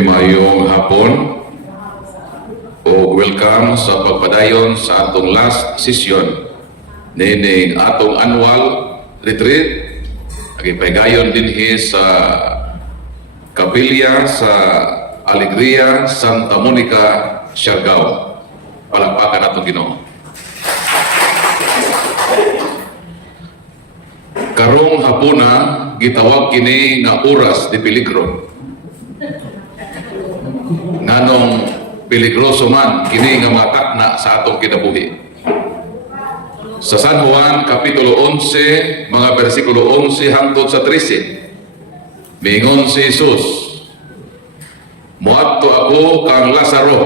Mayong hapon o welcome sa pagpadayon sa atong last session nining atong annual retreat. Nagipaygayon dinhi sa Kapilya sa Alegria, Santa Monica, Siargao. Palakpakan atong Ginoo. Karong hapuna gitawag kini nga oras de peligro. Nganong peligroso man kini nga matakna sa atong kinabuhi. Sa San Juan Kapitulo 11 mga bersikulo 11 hangtod sa 13, miingon si Jesus, "Moadto ako kang Lazaro,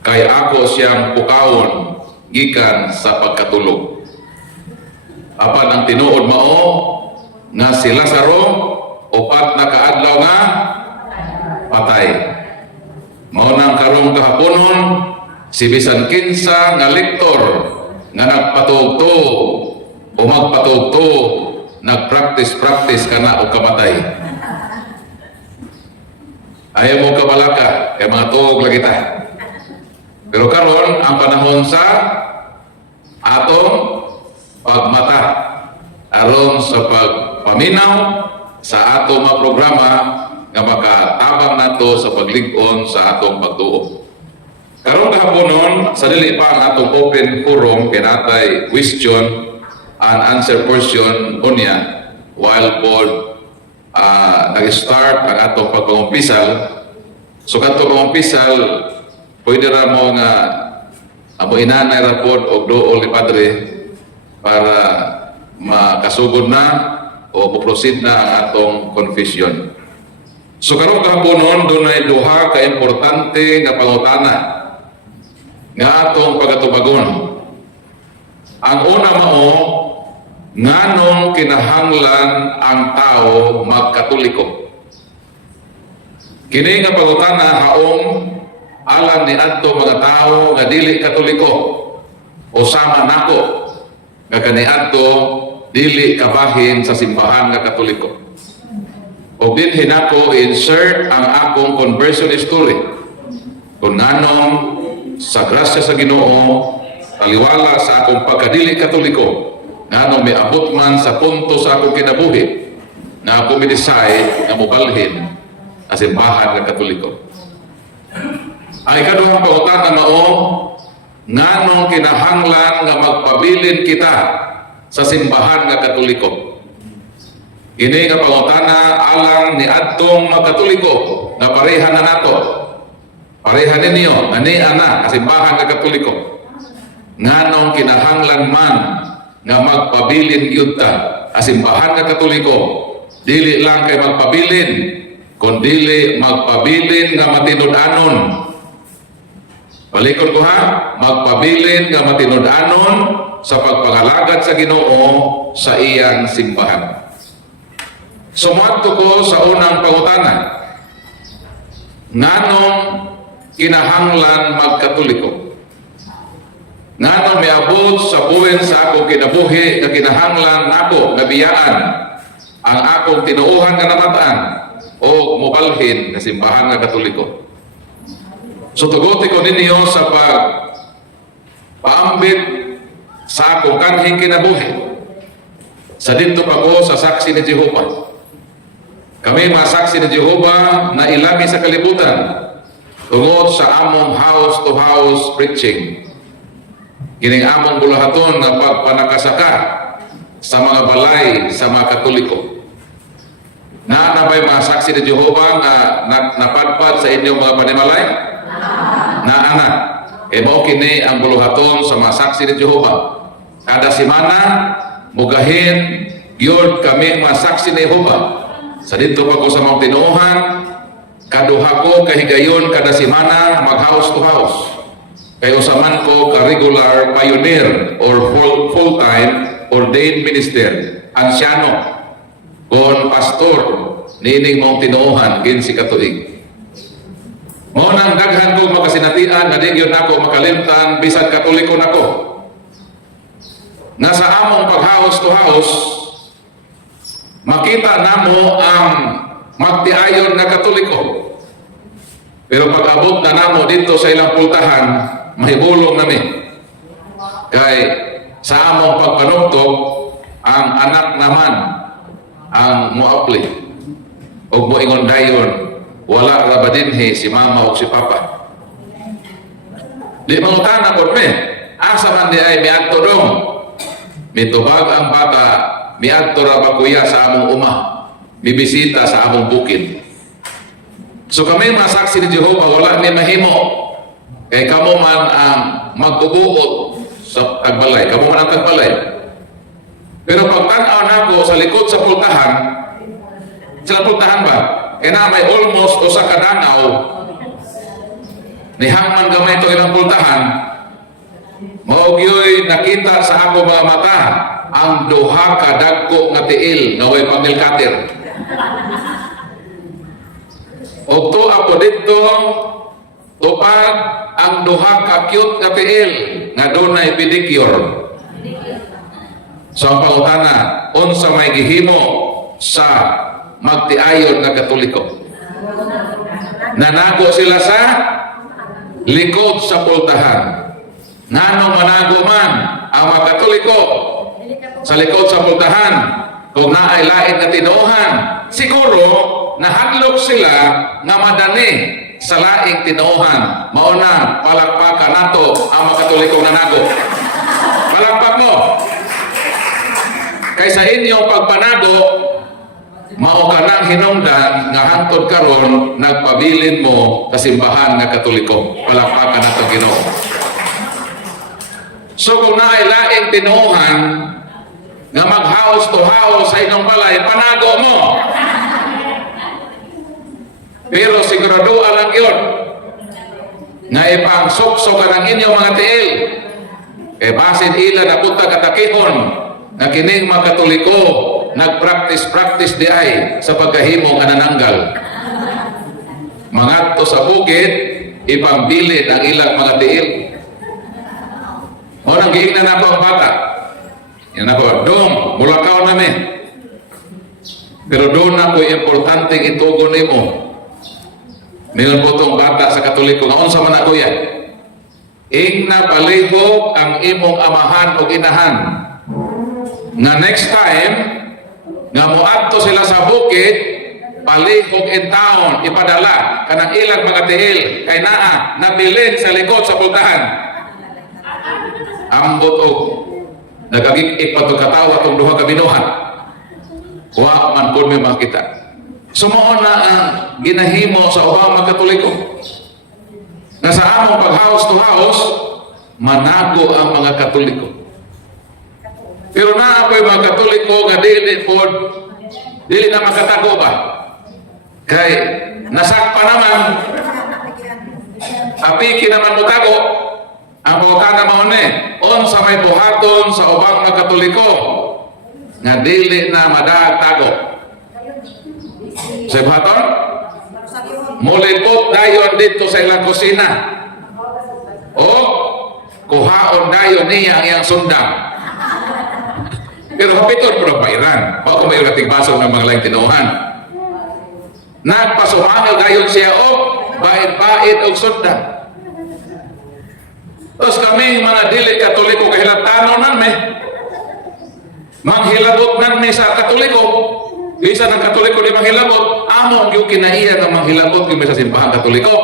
kay ako siyang pukawon gikan sa pagkatulog." Apan ang tinuod mao nga si Lazaro upat na kaadlaw nga patay. Mao nang karong kahaponon si bisan kinsa nga lektor nga nagpatugtog o magpatugtog nagpractice kana o kamatay. Ayaw mo kabalaka kay mga tuog lagi ta. Pero karon ang panahon sa atong pagmata aron sa pagpaminaw sa atong mga programa nga makatabang nato sa paglig-on sa atong pagtuo. Karong kahaponon sa dili pa ang atong open forum kay natay question and answer portion unya while pod nag-start ang atong pagpangumpisal. So kadto pangumpisal pwede ra mo nga amo inanay ra pod og duol ni padre para makasugod na o proceed na ang atong confession. So karong kahaponon dunay duha ka importante nga pangutana nga atong pagatubagon. Ang una mao, nganong kinahanglan ang tao magkatoliko? Kini nga pangutana haong alam ni adto mga tao nga dili katoliko o sama nako nga kaniadto dili kabahin sa simbahan nga katoliko. O din hinako insert ang akong conversion story kung nganong sa grasya sa Ginoo taliwala sa akong pagkadili katoliko nganong may abot man sa punto sa akong kinabuhi na ako midesay nga mobalhin ang simbahan nga katoliko. Ang ikaduhang pangutana mao, nganong kinahanglan nga magpabilin kita sa simbahan nga katoliko? Ini nga pangutana alang ni adtong mga katoliko nga pareha na nato. Pareha ninyo ani ana simbahan nga katoliko. Nganong kinahanglan man nga magpabilin gyud ta sa simbahan nga katoliko? Dili lang kay magpabilin, kundi magpabilin nga matinud-anon. Balikon ko ha, magpabilin nga matinud-anon sa pagpangalagad sa Ginoo sa iyang simbahan. Sumadto ko sa unang pangutana, nganong kinahanglan magkatoliko? Nganong miabot sa buwen sa akong kinabuhi nga kinahanglan nako nga biyaan ang akong tinuuhan nga namataan o mobalhin na simbahan nga katoliko? So tuguti ko ninyo sa paambit sa akong kanhing kinabuhi. Sa dito pa ko sa saksi ni Jehovah. Kami mga saksi ni Jehovah na ilami sa kalibutan tungod sa among house-to-house preaching. Kining among bulahaton na pagpanakasaka sa mga balay sa mga katoliko. Naanabay mga saksi ni Jehovah na napadpad sa inyong mga panimalay? Naana. Mao kini ang buluhaton sa mga saksi ni Jehovah. Kada semana mugahin gyud kami mga saksi ni Jehovah. Sa dito pa ko sa mga tinuuhan, kaduha ko kahigayon kada semana mag house to house. Kay usaman ko ka regular pioneer or full-time ordained minister, ansyano, kon pastor, nining mong tinuuhan kin si katuig. Mao nang daghan ko makasinatian na di gyud nako makalimtan bisan katoliko nako. Nga sa among pag house to house, makita namo ang magtiayon nga Katoliko. Pero pag abot na namo dito sa ilang pultahan, mahibulong nami. Kay sa among pagpanugtog, ang anak naman ang muapli. O moingon dayon, wala ra ba dinhi si mama o si papa. Di mangutana ko me, asa man di ay miadto dong. Mitubag ang bata, miadto ra ba kuya sa among uma, bibisita sa among bukid. So kami mga saksi ni Jehovah, wala ni mahimo. Kay kamo man ang magbubuot sa tagbalay, kamo man ang tagbalay. Pero pag tanaw na ko sa likod sa pultahan ba? Kaya na may almost o sa kadanaw, ni hangman gamay ito ilang pultahan, maugyo'y nakita sa ako mga mata ang duha ka dagko nga tiil nga way pamilkatir. O to ako dito, tupad ang duha ka cute nga tiil nga dunay pedicure. So ang pangutana, unsa may gihimo sa magtiayon nga Katoliko? Nanago sila sa likod sa pultahan. Nganong manago man ang mga Katoliko sa likod sa pultahan kung naay lain na tinuohan? Siguro nahadlok sila nga madani sa laing tinuohan. Mauna palakpakan nato ang mga Katoliko nanago. Palakpak mo. Kaysa inyong pagpanago, mao ka nang hinungdan nga hangtod karon nagpabilin mo sa simbahan nga Katoliko. Palakpakan nato Ginoo. So kung naay laing tinuohan nga mag-house to house sa inyong balay, panago mo. Pero sigurado lang yun nga ipangsok-sokan ang inyong mga tiil. Kay basin ila na punta katakihon nga kining mga Katoliko nagpractice di ay sa pagkahimo nga nananggal. Mangadto sa bukid, ipambilin ang ilang mga tiil. O nang giingnan ako ang bata. Yan ako, dong, mulakaw namin. Pero doon ako importante itugon nimo. Mayroon po itong bata sa Katoliko, nga unsa man ako yan. Ingna palihog ang imong amahan o inahan. Nga next time, nga muadto sila sa bukid, palihog in town, ipadala kanang ilang mga tihil, kay naa, nabilin sa likod sa pultahan. Ambot og nagagik-ik pa itong katawa itong duha kabinuhan. Wa man po may makita. Sumuon na ang ginahimo sa ubang mga Katoliko. Na sa among pag-house to house, manago ang mga Katoliko. Pero na ako'y mga Katoliko nga dili na makatago ba? Kay nasakpa naman, apiki naman mutago, ang pagkana maune, sa may buhaton sa ubang mga Katoliko, nga dili na madagtago. Sa buhaton, mulipot dayon dito sa ilang kusina. O, kuhaon dayon niya ang iyang sundang. Pero hapiton po ng pairan. Baka may ulating basong ng mga laing tinuhan. Nagpasumangil dayon siya o bait-bait o sunda. Tapos kami mga dili Katoliko kahilatanon namin. Manghilabot namin sa Katoliko. Isa ng Katoliko di manghilabot. Among yung kinaiya ng manghilabot kung may sa simbahan Katoliko.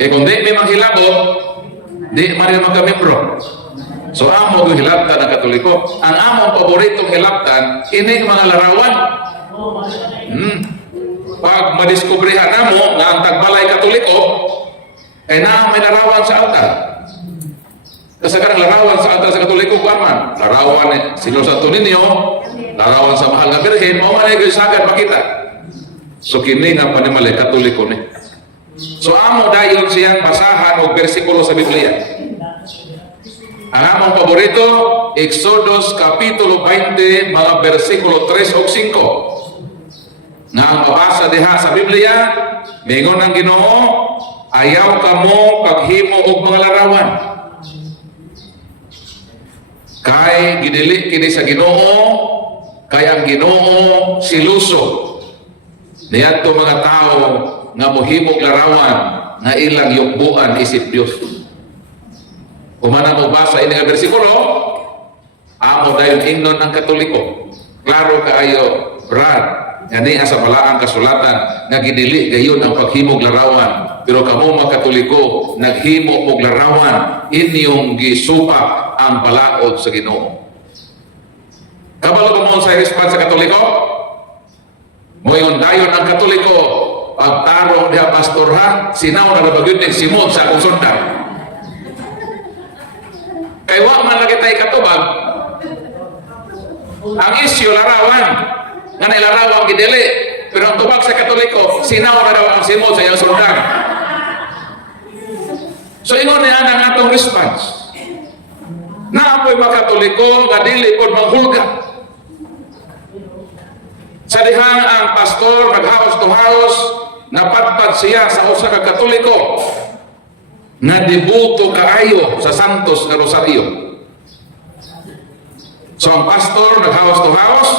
Kaya kung di may manghilabot, di marin magkamembro. So amo yung hilabtan ng Katoliko. Ang among paboritong hilabtan, ining mga larawan. Pag madiskubrihan namo nga ang tagbalay Katoliko, ay may larawan sa altar. Kasi karang larawan sa altar sa Katoliko, kuaman. Larawan ni Sino Santo Niño, larawan sa Mahal nga Birhen, o man ay sagad makita. So kini nga panimalay Katoliko ni. So amo dayon siyang basahan o bersikulo sa Biblia. Ang among paborito, Exodus Kapitulo 20, mga versikulo 3 o 5. Nga ang mabasa diha sa Biblia, mingon ang Ginoo, ayaw kamo paghimo og mga larawan. Kay gidili kini sa Ginoo, kay ang Ginoo siluso. Niyadto mga tao nga mohimog larawan nga ilang yukbuan isip Dios. Kumana mo basa ini nga bersikulo, amo dayon ingnon ang Katoliko. Klaro kaayo, Brad, ngani sa balaang kasulatan nga gidili gayon ang paghimog larawan. Pero kamo mga Katoliko naghimo og larawan, inyong gisupak ang balaod sa Ginoo. Kabalo ba mo sa response sa Katoliko? Moyon dayon ang Katoliko pagtarong diha pastor ha, sinaw na rabagyud ning simod sa akong sundan. Kay wa man lagi tay katubag. Ang isyu larawan, nga nilarawan gidili, pero ang tubag sa Katoliko, sinaw na daw ang simod sa iyang sundan. So ingon niya ang atong response. Naapoy mga Katoliko nga dili pod manghulga. Sa dihang ang pastor naghaos to house, napadpad siya sa usa ka Katoliko nga debuto kaayo sa Santos nga Rosario. So ang pastor naghaos to house,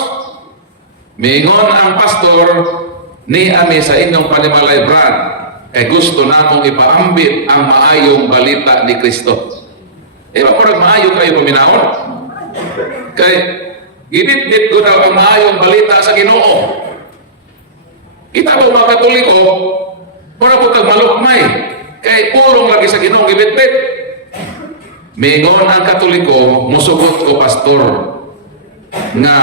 mingon ang pastor ni ami sa inyong panimalay, Brad, kay gusto namong ipaambit ang maayong balita ni Kristo. Ewa parang maayo kayo paminaon. Kay ginit-git ko daw ang maayong balita sa Ginoo. Kita ba mga Katoliko, para po kagmalukmay, kay pulong lagi sa Ginoo gibit-bit. Mingon ang Katoliko, musugot ko pastor, nga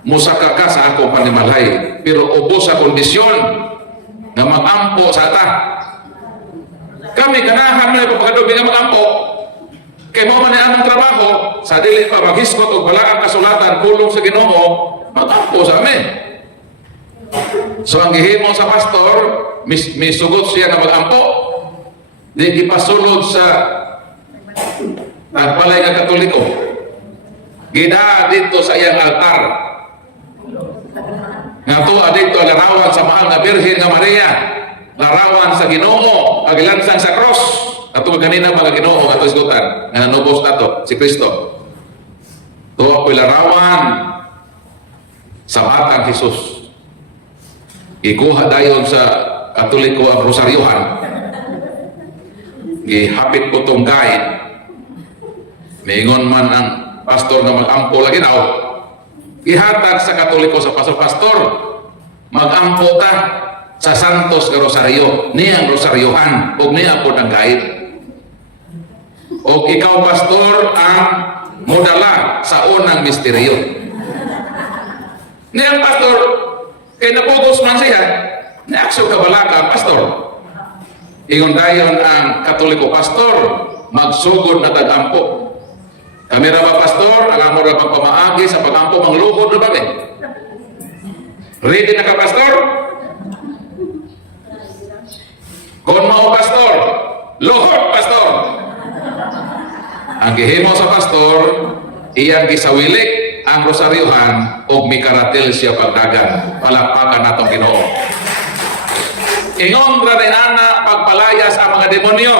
musaka ka sa akong panimalay, pero ubos sa kondisyon nga mag-ampo sa ata. Kami ganahan na ipapagadobi nga mag-ampo. Kay mo man ang trabaho, sa dili pa maghiskot o balaang kasulatan, kulong sa Ginoo, mag-ampo sa amin. So ang gihimo sa pastor, misugot siya nga mag-ampo, di ipasulod sa nagbalay nga Katoliko. Gida dito sa iyang altar. Nga tuwa dito larawan sa mahal na Birhen nga Maria, larawan sa Ginoo, agilansang sa cross. Ato ganina mga Ginoo ato isgutan nga nanubos nato si Kristo. Tuwa ko'y larawan sa batang Jesus. Ikuha dayon sa Katoliko ang rosaryohan. Gihapit ko tong guide. Mingon man ang pastor nga mag-ampo lagi na ihatag sa Katoliko sa pastor, mag-ampo ta sa Santos nga Rosario, niyang rosaryohan ug niya po ng guide. O ikaw pastor ang modala sa unang misteryo. Niyang pastor kay napugos man siya, niaksyo kabalaka pastor. Ingon dayon ang Katoliko pastor, magsugod na tagampo. Kami ra ba pastor, ang amo ra pagpamaagi sa pagampo manglugod na ba? Ready na ka pastor? Kung mao pastor, luhod pastor. Ang gihimo sa pastor, iyang gisawilik ang rosaryohan o mikaratil siya pagdagan. Palakpakan natong Ginoo. Ingon ra ni ana pagpalayas ang mga demonyo.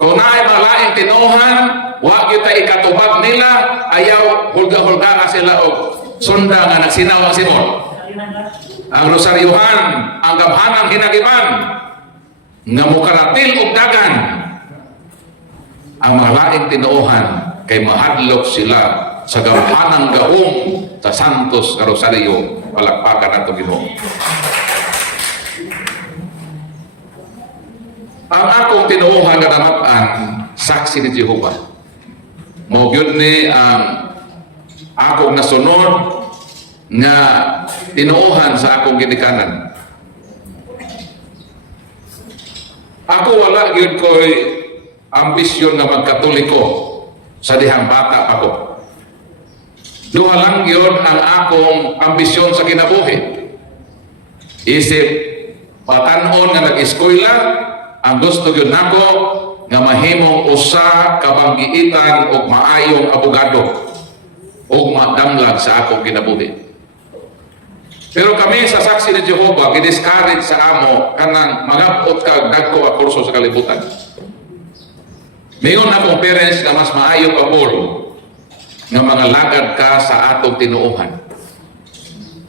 Kung naay mga laing tinuhan, wa kita ikatubag nila, ayaw hulga-hulga sila o sunda nga nagsinaw ang Simon. Ang rosaryohan, ang gamhanang hinagiban, nga mukaratil og dagan. Ang mga laing tinuhan, kay mahadlok sila sa gamhanang gaong sa Santos nga Rosario. Palakpakan nato Ginoo. Ang akong tinuuhan nga namat-an, saksi ni Jehovah. Mo gyud ni ang akong nasunod nga tinuuhan sa akong ginikanan. Ako wala gyud ko'y ambisyon nga magkatoliko sa dihang bata ako. Duha lang gyud ang akong ambisyon sa kinabuhi. Isip patanon nga nag-eskwela, ang gusto yun nako nga mahimong usa kabanggiitan og maayong abogado og madamlag sa akong kinabuhi. Pero kami sa saksi ni Jehovah gidiscourage sa amo kanang magabot kag dagko a kurso sa kalibutan. Mingon akong parents nga mas maayo pa po nga mga lagad ka sa atong tinuuhan.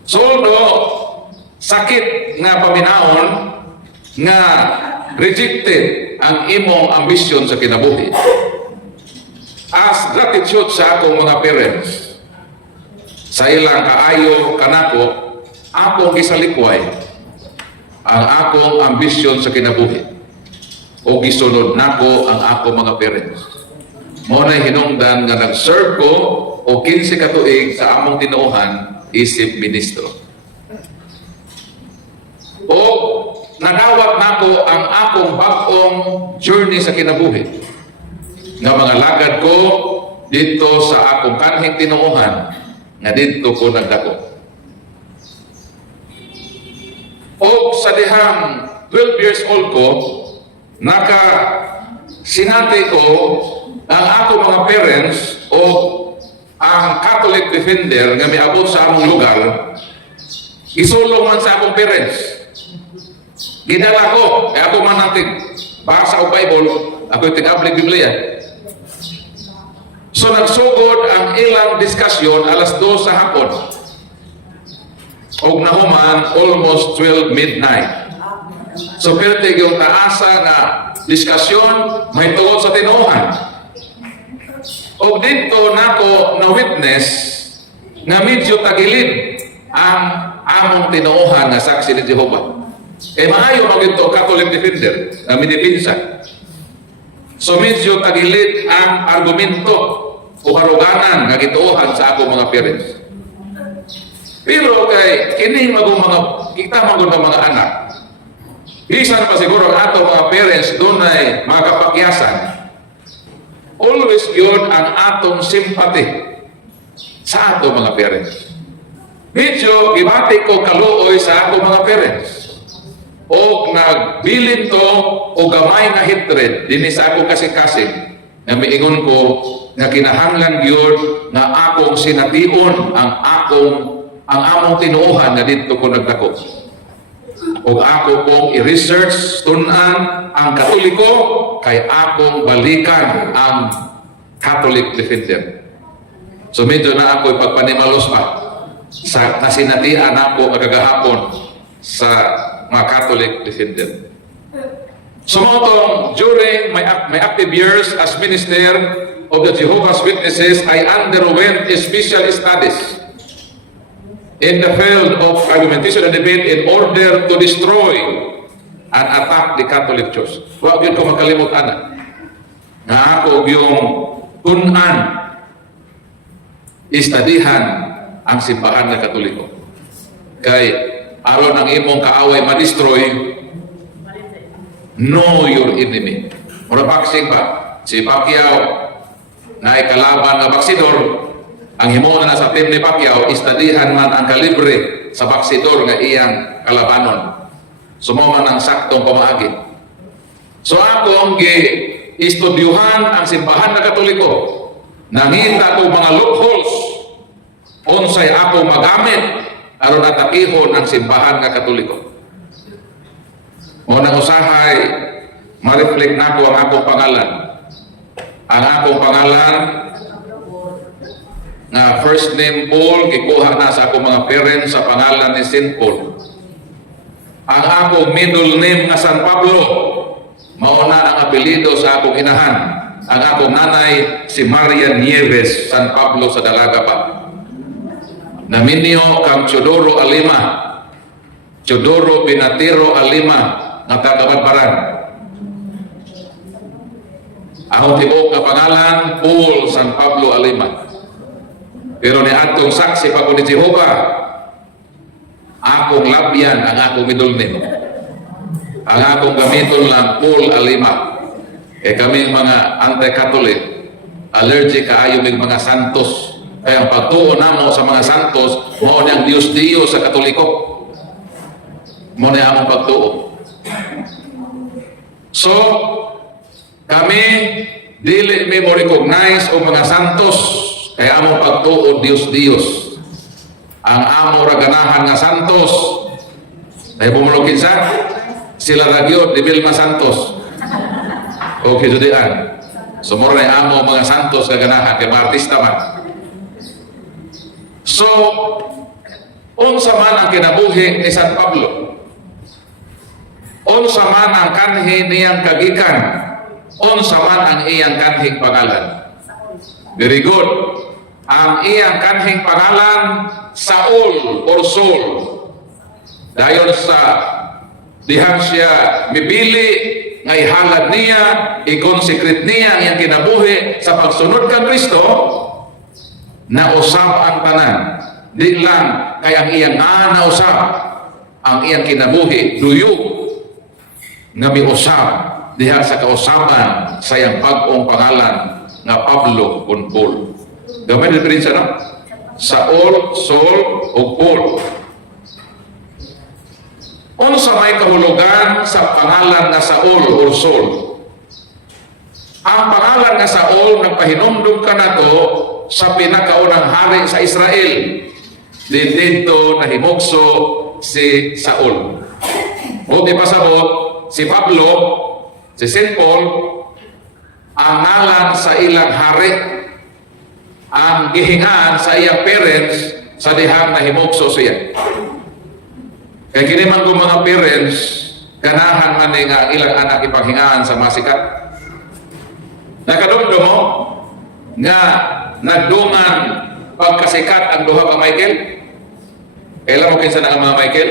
Soldo sakit nga paminaon nga rejected ang imong ambisyon sa kinabuhi. As gratitude sa akong mga parents, sa ilang kaayo kanako, akong gisalikway ang akong ambisyon sa kinabuhi o gisunod nako ang akong mga parents. Mao na hinungdan nga nag-serve ko o 15 ka tuig sa among tinuohan isip ministro. O nagawat nako ang akong bagong journey sa kinabuhi nga mga lagad ko dito sa akong kanhing tinuohan nga dito ko nagdako. O sa dihang 12 years old ko, sinati ko ang ako mga parents o ang Catholic Defender nga miabot sa among lugar, isulong man sa akong parents. Ginala ko, ako man natin, basa o Bible, ako'y tig-aplik Biblia. So nagsugod ang ilang diskusyon alas 2 sa hapon. Og nahuman almost 12 midnight. So pertig yung taasa na diskusyon may tungod sa tinuohan. Og dito nako na witness nga medyo tagilid ang among tinuohan nga saksi ni Jehovah. Maayo magito Catholic Defender na minipinsa. So medyo tagilid ang argumento o haruganan nga gituohan sa ako mga parents. Pero kay kini mga kita mga anak. Bisan pa siguro ang ato mga parents dunay mga kapakyasan. Always yun ang atong sympathy sa ato mga parents. Medyo gibati ko kaluoy sa ako mga parents. O nagbilin to o gamay nga hatred dinhi sa ako kasing-kasing na miingon ko nga kinahanglan gyud nga akong sination ang among tinuohan nga dito ko nagdako. O ako pong i-research tunan ang Katoliko kay akong balikan ang Catholic Defender. So medyo na ako ipagpanimalos pa sa nasinatian ako agagahapon sa mga Catholic Defender. Sumotong during my active years as minister of the Jehovah's Witnesses, I underwent special studies in the field of argumentation and debate in order to destroy and attack the Catholic Church. Huwag yun ko makalimot, anak. Na ako yung tunan, istadihan ang simbahan ng Katoliko. Kay aron ang imong kaaway ma-destroy, know your enemy. Mura boxing ba? Si Pacquiao na ikalaban na baksidor, ang himo na sa team ni Pacquiao, istadihan man ang kalibre sa baksidor nga iyang kalabanon. Sumuman ang saktong pamaagi. So akong gi-istudyuhan ang simbahan na Katoliko. Nangita ko mga loopholes unsay ako magamit aron atakihon ang simbahan nga Katoliko. O nang usahay, ma-reflect na ko ang akong pangalan. Ang akong pangalan nga first name Paul, gikuha na sa akong mga parents sa pangalan ni St. Paul. Ang akong middle name nga San Pablo, mauna ang apelido sa akong inahan. Ang akong nanay si Maria Nieves San Pablo sa Dalaga pa. Naminyo kang Chodoro Alima, Chodoro Binatiro Alima, nga tagabadbaran. Ang tibok nga pangalan, Paul San Pablo Alima. Pero ni atong saksi pa ko ni Jehovah, akong labyan ang akong middle name. Ang akong gamiton lang, Paul Alima. Kami mga anti-Catholic, allergic kaayo ng mga santos. Kaya ang pagtuo namo sa mga santos, mao niyang Diyos-Diyos sa Katoliko. Mao niya among pagtuo. So, kami dili may mo recognize o mga santos kaya among pagtuo Diyos-Diyos. Ang amo raganahan nga santos ay bumulog kinsa sila ragyod di Vilma Santos. Okay, judian. Sumuro na amo mga santos kaganahan kay mga artista man. So, Unsa man ang kinabuhi ni San Pablo? Unsa man ang kanhi niyang kagikan? Unsa man ang iyang kanhing pangalan? Very good. Ang iyang kanhing pangalan, Saul or Saul. Dayon sa dihang siya mibili nga ihalad niya, i-consecrate niya ang iyang kinabuhi sa pagsunod kang Kristo, na usab ang tanan. Di lang kay ang iyang nausab ang iyang kinabuhi, duyog nga miusab diha sa kausaban sa iyang bag-ong pangalan nga Pablo o Paul. Gamay diferensya no? Saul, Saul o Paul. Unsa may kahulugan sa pangalan nga Saul o Saul? Ang pangalan nga Saul nagpahinumdum ka na to sa pinakaunang hari sa Israel. Dito nahimugso si Saul. Buti pa sabot, si Pablo, si Saint Paul, ang ngalan sa ilang hari, ang gihingaan sa iyang parents sa dihang nahimugso siya. Kaya kini man kung mga parents, ganahan man nga ilang anak ipanghingaan sa masikat. Nakadumdo mo nga nagdungan pagkasikat ang duha ka Michael. Kailan mo kinsa na ang mga Michael?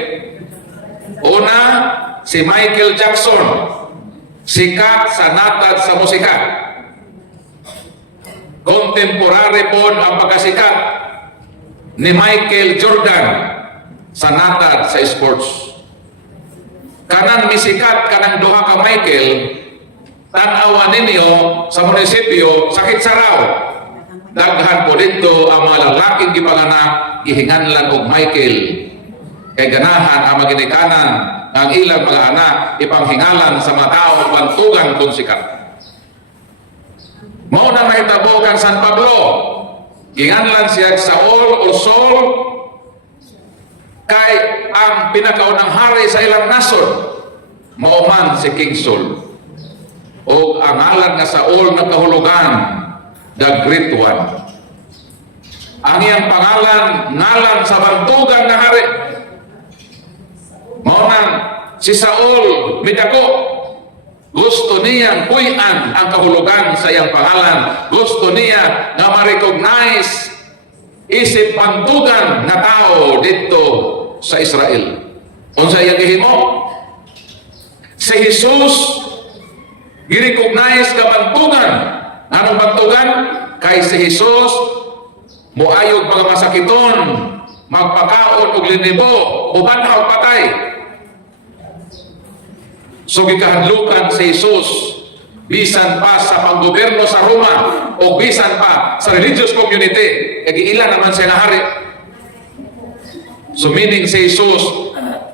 Una, si Michael Jackson, sikat sa natad sa musika. Contemporary po ang pagkasikat ni Michael Jordan sa natad sa sports. Kanang misikat kanang duha ka Michael, tanawan ninyo sa munisipyo, sakit saraw. Daghan po dito ang mga lalaking gipanganak, gihinganlan og Michael. Kay ganahan ang maginikanan ang ilang mga anak ipanghingalan sa mga tao bantugan kung sikat. Mao na mahitabo kang San Pablo. Ginganlan siya Saul o Saul kay ang pinakaunang hari sa ilang nasod mao man si King Saul. O ang ngalan nga Saul nagkahulugan, the Great One. Ang iyang pangalan, ngalan sa bantugan na hari. Mao nang si Saul midako. Gusto niyang puy-an ang kahulugan sa iyang pangalan. Gusto niya na ma-recognize isip bantugan na tao dito sa Israel. Unsa iyang gihimo? Si Jesus gi-recognize ka bantugan. Anong bantugan? Kay si Jesus muayog mga masakiton, magpakaon og linibo, uban og patay. So gikahadlukan si Jesus bisan pa sa panggobyerno sa Roma o bisan pa sa religious community, giila naman siya nga hari. So meaning si Jesus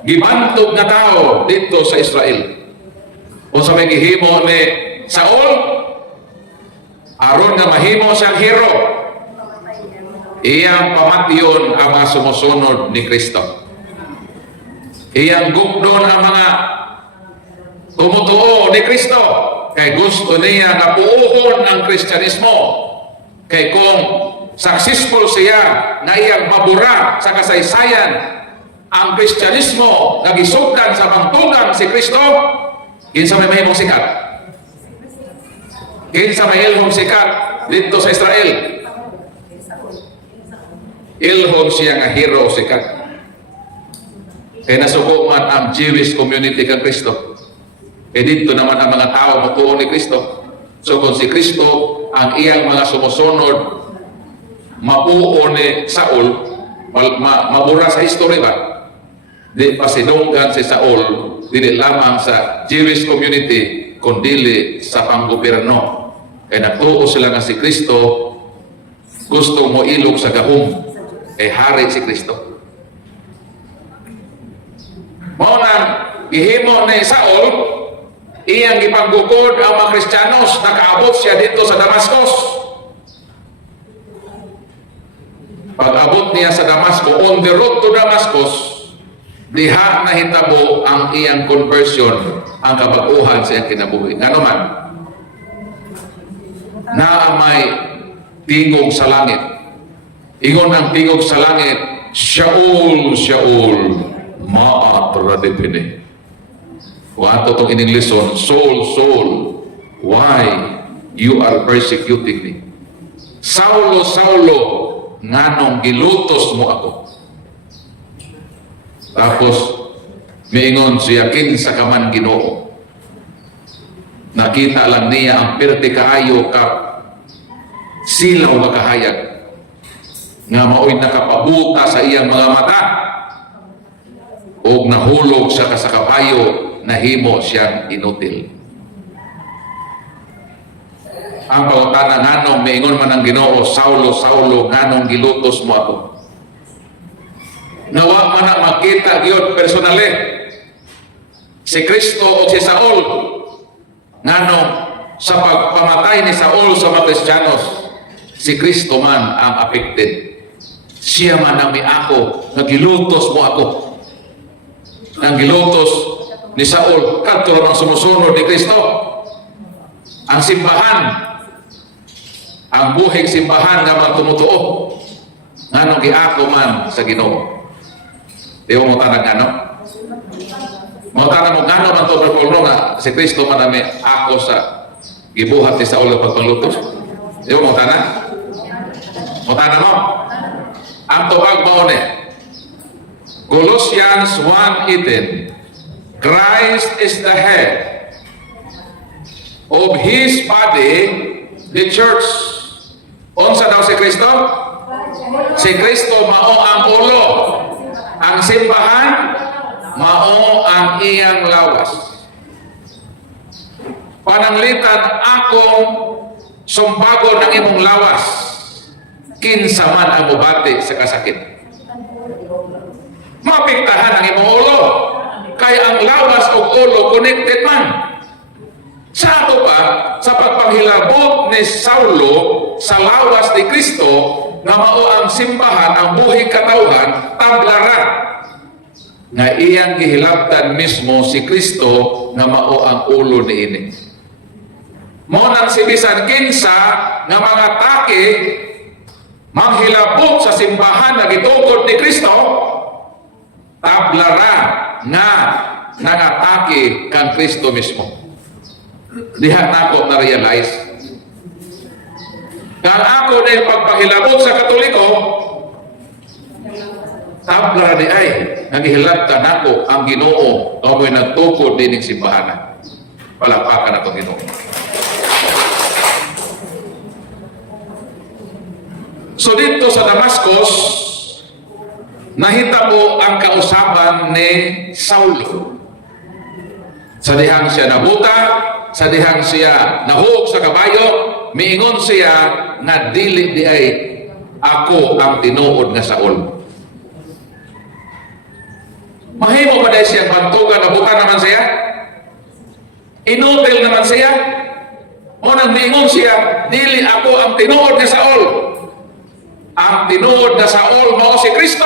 gibantog na tao dito sa Israel. O sa may gihimo ni Saul, aron nga mahimo siyang hero, iyang pamatyon ang mga sumusunod ni Kristo. Iyang gugdon ang mga tumutuo ni Kristo. Kay gusto niya na puuhon ang Kristyanismo. Kay kung successful siya na iyang mabura sa kasaysayan ang Kristyanismo na gisugdan sa bangtugan si Kristo, kinsa may mahimong sikat? Kinsa may ilhom sikat dito sa Israel? Ilhom siya nga hero sikat. Kaya nasuko man ang Jewish community kang Kristo. E dito naman ang mga tao matuo ni Kristo. So kung si Kristo ang iyang mga sumusunod mapuo ni Saul, mabura sa history ba? Di pasinunggan si Saul, dili lamang sa Jewish community, kundi sa panggobyerno. Kaya nagtuo sila nga si Kristo, gusto mo ilog sa gahom, hari si Kristo. Mao nang gihimo ni Saul, iyang ipanggugod ang mga Kristiyanos, nakaabot siya dito sa Damascus. Pag-abot niya sa Damascus, on the road to Damascus, diha nahitabo ang iyang conversion, ang kabaguhan sa iyang kinabuhi. Nga naman, naamay tingog sa langit. Ingon ang tingog sa langit, Shaul, Shaul, ma'a pradipine. Kung ato itong in English, Saul, Saul, why you are persecuting me? Saulo, Saulo, nganong gilutos mo ako? Tapos, miingon siya, kinsa ka man Ginoo. Nakita lang niya ang pirti kaayo ka silaw makahayag nga mao'y nakapabuta sa iyang mga mata o nahulog siya sa kabayo, nahimo siyang inutil. Ang pangutana, nganong miingon man ang Ginoo, Saulo, Saulo, nganong gilutos mo ako? Nawa man na makita gyud personally si Kristo o si Saul, nganong sa pagpamatay ni Saul sa mga Kristiyanos, si Kristo man ang affected. Siya man ang ako, nagilutos mo ako. Ang gilutos ni Saul, kadto ang sumusunod ni Kristo. Ang simbahan, ang buhing simbahan nga mga tumutuo, nganong giako man sa Ginoo. Di mo tanag ano? Mo tanag mo ngano man to performo nga si Kristo man ami ako sa gibuhat ni Saul nga pagpanglutos. Di mo tanag? Mo tanag mo? Ang tubag mao ni Colossians 1:18. Christ is the head of His body, the church. Unsa daw si Kristo? Si Kristo mao ang ulo. Ang simbahan mao ang iyang lawas. Pananglitan akong sumbago ng imong lawas, kinsa man ang mubati sa kasakit. Mapiktahan ang imong ulo, kaya ang lawas o ulo connected man. Sa ato pa, sa pagpanghilabot ni Saulo sa lawas ni Kristo, nga mao ang simbahan, ang buhing katawhan, tablaran. Nga iyang gihilabtan mismo si Kristo nga mao ang ulo ni ini. Mao nang si bisan kinsa nga mga take manghilabot sa simbahan na gitugod ni Kristo, tablara nga nangatake kang Kristo mismo. Diha na ako na-realize. Kang ako na yung pagpahilabot sa Katoliko, tablara di ay, nagihilabtan ako ang Ginoo, o mo'y nagtukod din ng simbahan. Palakpakan ako Ginoo. So dito sa Damascus, nahitabo ang kausaban ni Saulo. Sa dihang siya nabuta, sa dihang siya nahug sa kabayo, miingon siya na dili di ay ako ang tinuod nga Saul. Mahimo ba dahil siya bantugan, nabuta naman siya? Inutil naman siya? O nang miingon siya, dili ako ang tinuod nga Saul. Ang tinuod na Saul mao si Kristo,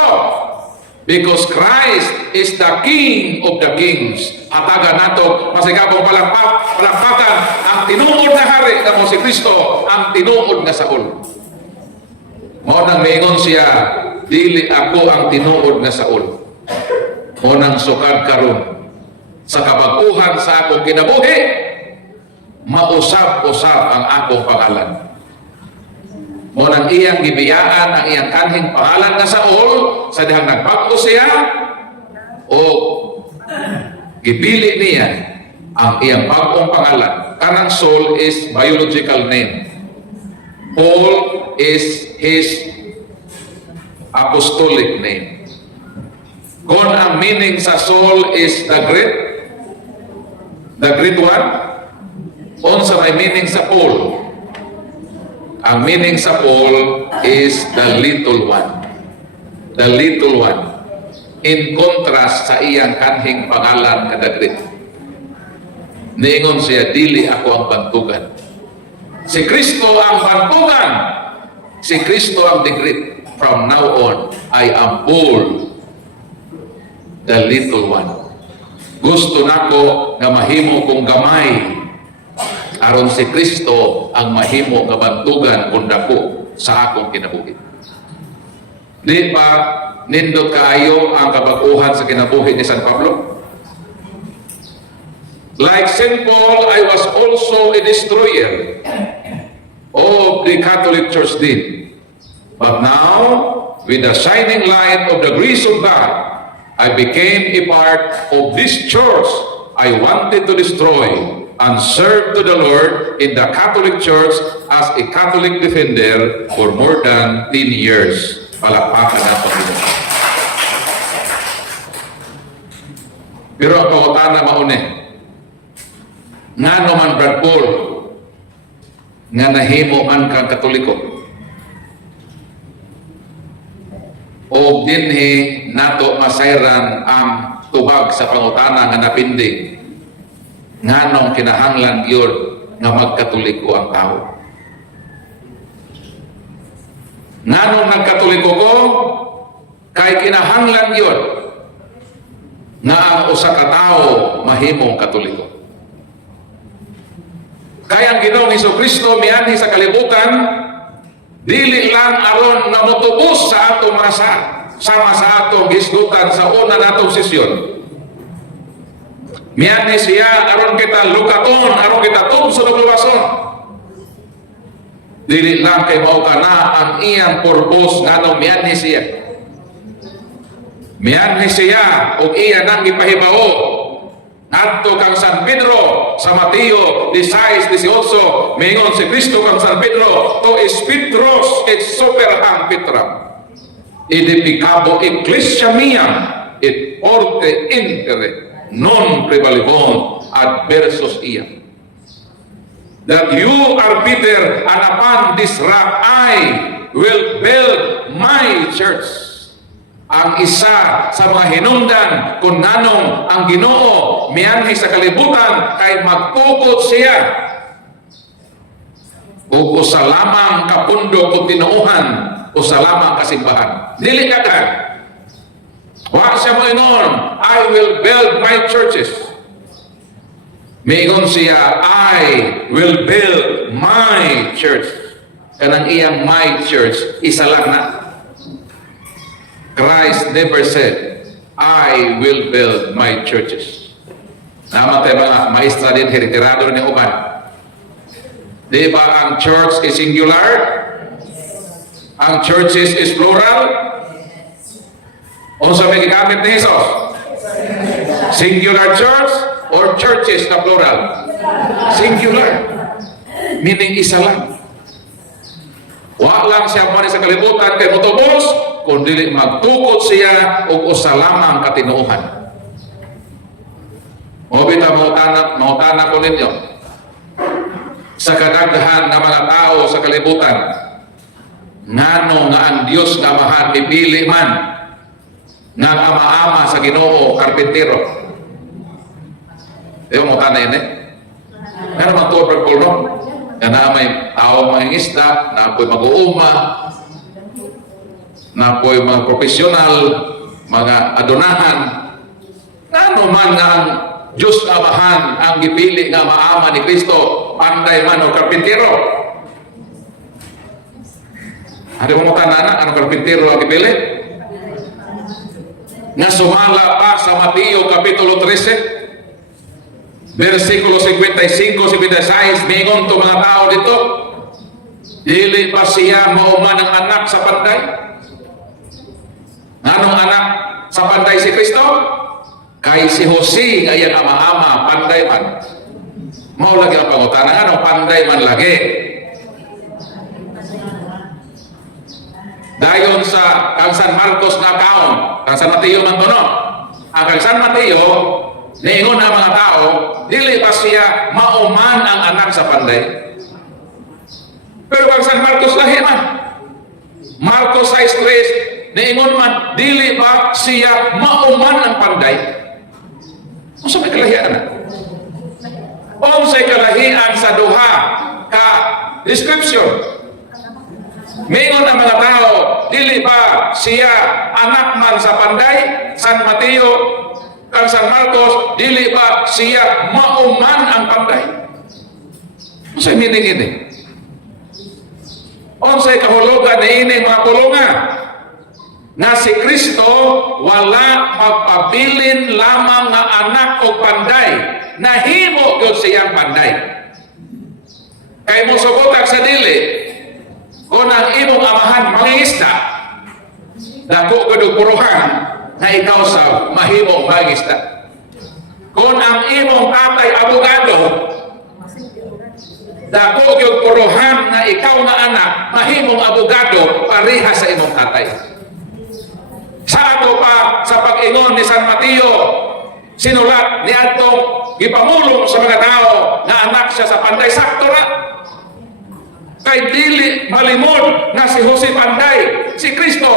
because Christ is the King of the kings. Hatagan nato masigabong palakpakan ang tinuod na hari na mao si Kristo, ang tinuod na Saul. Mao nang miingon siya, dili ako ang tinuod na Saul. Mao nang sukad karon sa kabaguhan sa akong kinabuhi, mausap-usap ang akong pangalan. Mo nang iyang gibiyaan ang iyang kanhing pangalan nga Saul, sa dihang nagbago siya o gipili niya ang iyang bagong pangalan. Kanang Saul is biological name. Paul is his apostolic name. Kung ang meaning sa Saul is the great one, unsa may meaning sa Paul? Ang meaning sa Paul is the little one. The little one. In contrast sa iyang kanhing pangalan kadagrit. Niingon siya, dili ako ang bantugan. Si Kristo ang bantugan. Si Kristo ang digrit. From now on, I am Paul, the little one. Gusto nako nga mahimo kong gamay, aron si Kristo ang mahimo nga bantugan kung dako sa akong kinabuhi. Di pa nindot kaayo ang kabaguhan sa kinabuhi ni San Pablo. Like St. Paul, I was also a destroyer of the Catholic Church din. But now, with the shining light of the grace of God, I became a part of this church I wanted to destroy and serve to the Lord in the Catholic Church as a Catholic defender for more than 10 years. Palakpakan ang Panginoon. Pero ang pangutana mauni, nga naman Brad Paul, nga nahimo man kang Katoliko, o dinhi nato masayran ang tubag sa pangutana nga napindi, nganong kinahanglan yun nga magkatoliko ang tao. Nganong nagkatoliko ko, kay kinahanglan yun nga ang usa ka tao mahimong katoliko. Kaya ang Ginoong Hesukristo mianhi sa kalibutan, dili lang aron na motubos sa atong masa, sama sa atong gisgutan sa una natong sesyon. Mianhi siya aron kita lukaton, aron kita tubso ng luwason. Dili lang kay mao kana ang iyang purpose nganong mianhi siya. Mianhi siya o iya nang ipahibao ngadto kang San Pedro sa Mateo 16:18 mingon si Kristo kang San Pedro, to is Petros et superham Petram edificabo ecclesia mia et porte intere non prevalebon adversus iam. That you are Peter, and upon this rock I will build my church. Ang isa sa mga hinungdan kung nanong ang Ginoo mianhi sa kalibutan kay magtukod siya o sa lamang kapundok o tinuuhan o sa lamang kasimbahan. Dili agad. Wa siya mo inon, I will build my churches. Mingon siya, I will build my church. Kanang iyang my church, isa lang na. Christ never said, I will build my churches. Naman tayo mga maestra din, heritirado ni Uban. Di ba ang church is singular? Ang churches is plural? Ano sa may gigamit ni Jesus? Singular church or churches na plural? Singular. Meaning isa lang. Wa lang siya mo sa kalibutan kay motubos, kundi magtukod siya o usa lamang katinuuhan. Mobita mautana ko ninyo. Sa kadaghan ng mga tao sa kalibutan, ngano nga ang Dios nga mahal ipili man nga ama-ama sa Ginoo karpintero. Ewan mo tanay ni? Meron mga tuwa pagkulong na may tao mangingisda, na ako'y mag-uuma, na ako'y mga profesional, mga adonahan. Ngano man nga ang Diyos amahan ang gipili nga maama ni Kristo, panday man o karpintero. Hari mo tanana, anong karpintero ang gipili? Nga sumala pa sa Mateo Kapitulo 13 versikulo 55-56 mingon to mga tao dito, dili pa siya mauman ang anak sa panday. Anong anak sa panday si Kristo? Kay si Jose nga iyang ama-ama panday man. Mao lagi ang pangutana, anong panday man lagi? Dayon sa kang San Marcos na account, kang San Mateo man to, no? Ang kang San Mateo, niingon ang mga tao, dili pa siya mauman ang anak sa panday. Pero kang San Marcos lahi man. Marcos 6:3, niingon man, dili pa siya mauman ang panday. Ano sa may kalahian na? O sa kalahian sa duha ka description. Mingon ang mga tao, dili ba siya anak man sa panday? San Mateo, kang San Marcos, dili ba siya mauman ang panday? Ano sa'y meaning ini? O sa'y kahulugan na ini mga kulunga? na si Kristo wala magpabilin lamang nga anak o panday, nahimo gyud siyang panday. Kay mo subutak sa dili, kung ang imong amahan mangingisda, dako gyud og puruhan na ikaw sa mahimong mangingisda. Kung ang imong tatay abogado, dako gyud puruhan na ikaw nga anak mahimong abogado pareha sa imong tatay. Sa ato pa sa pag-ingon ni San Mateo, sinulat ni atong gipamulong sa mga tao na anak siya sa panday, sakto ra. Kay dili malimod na si Jose Panday, si Kristo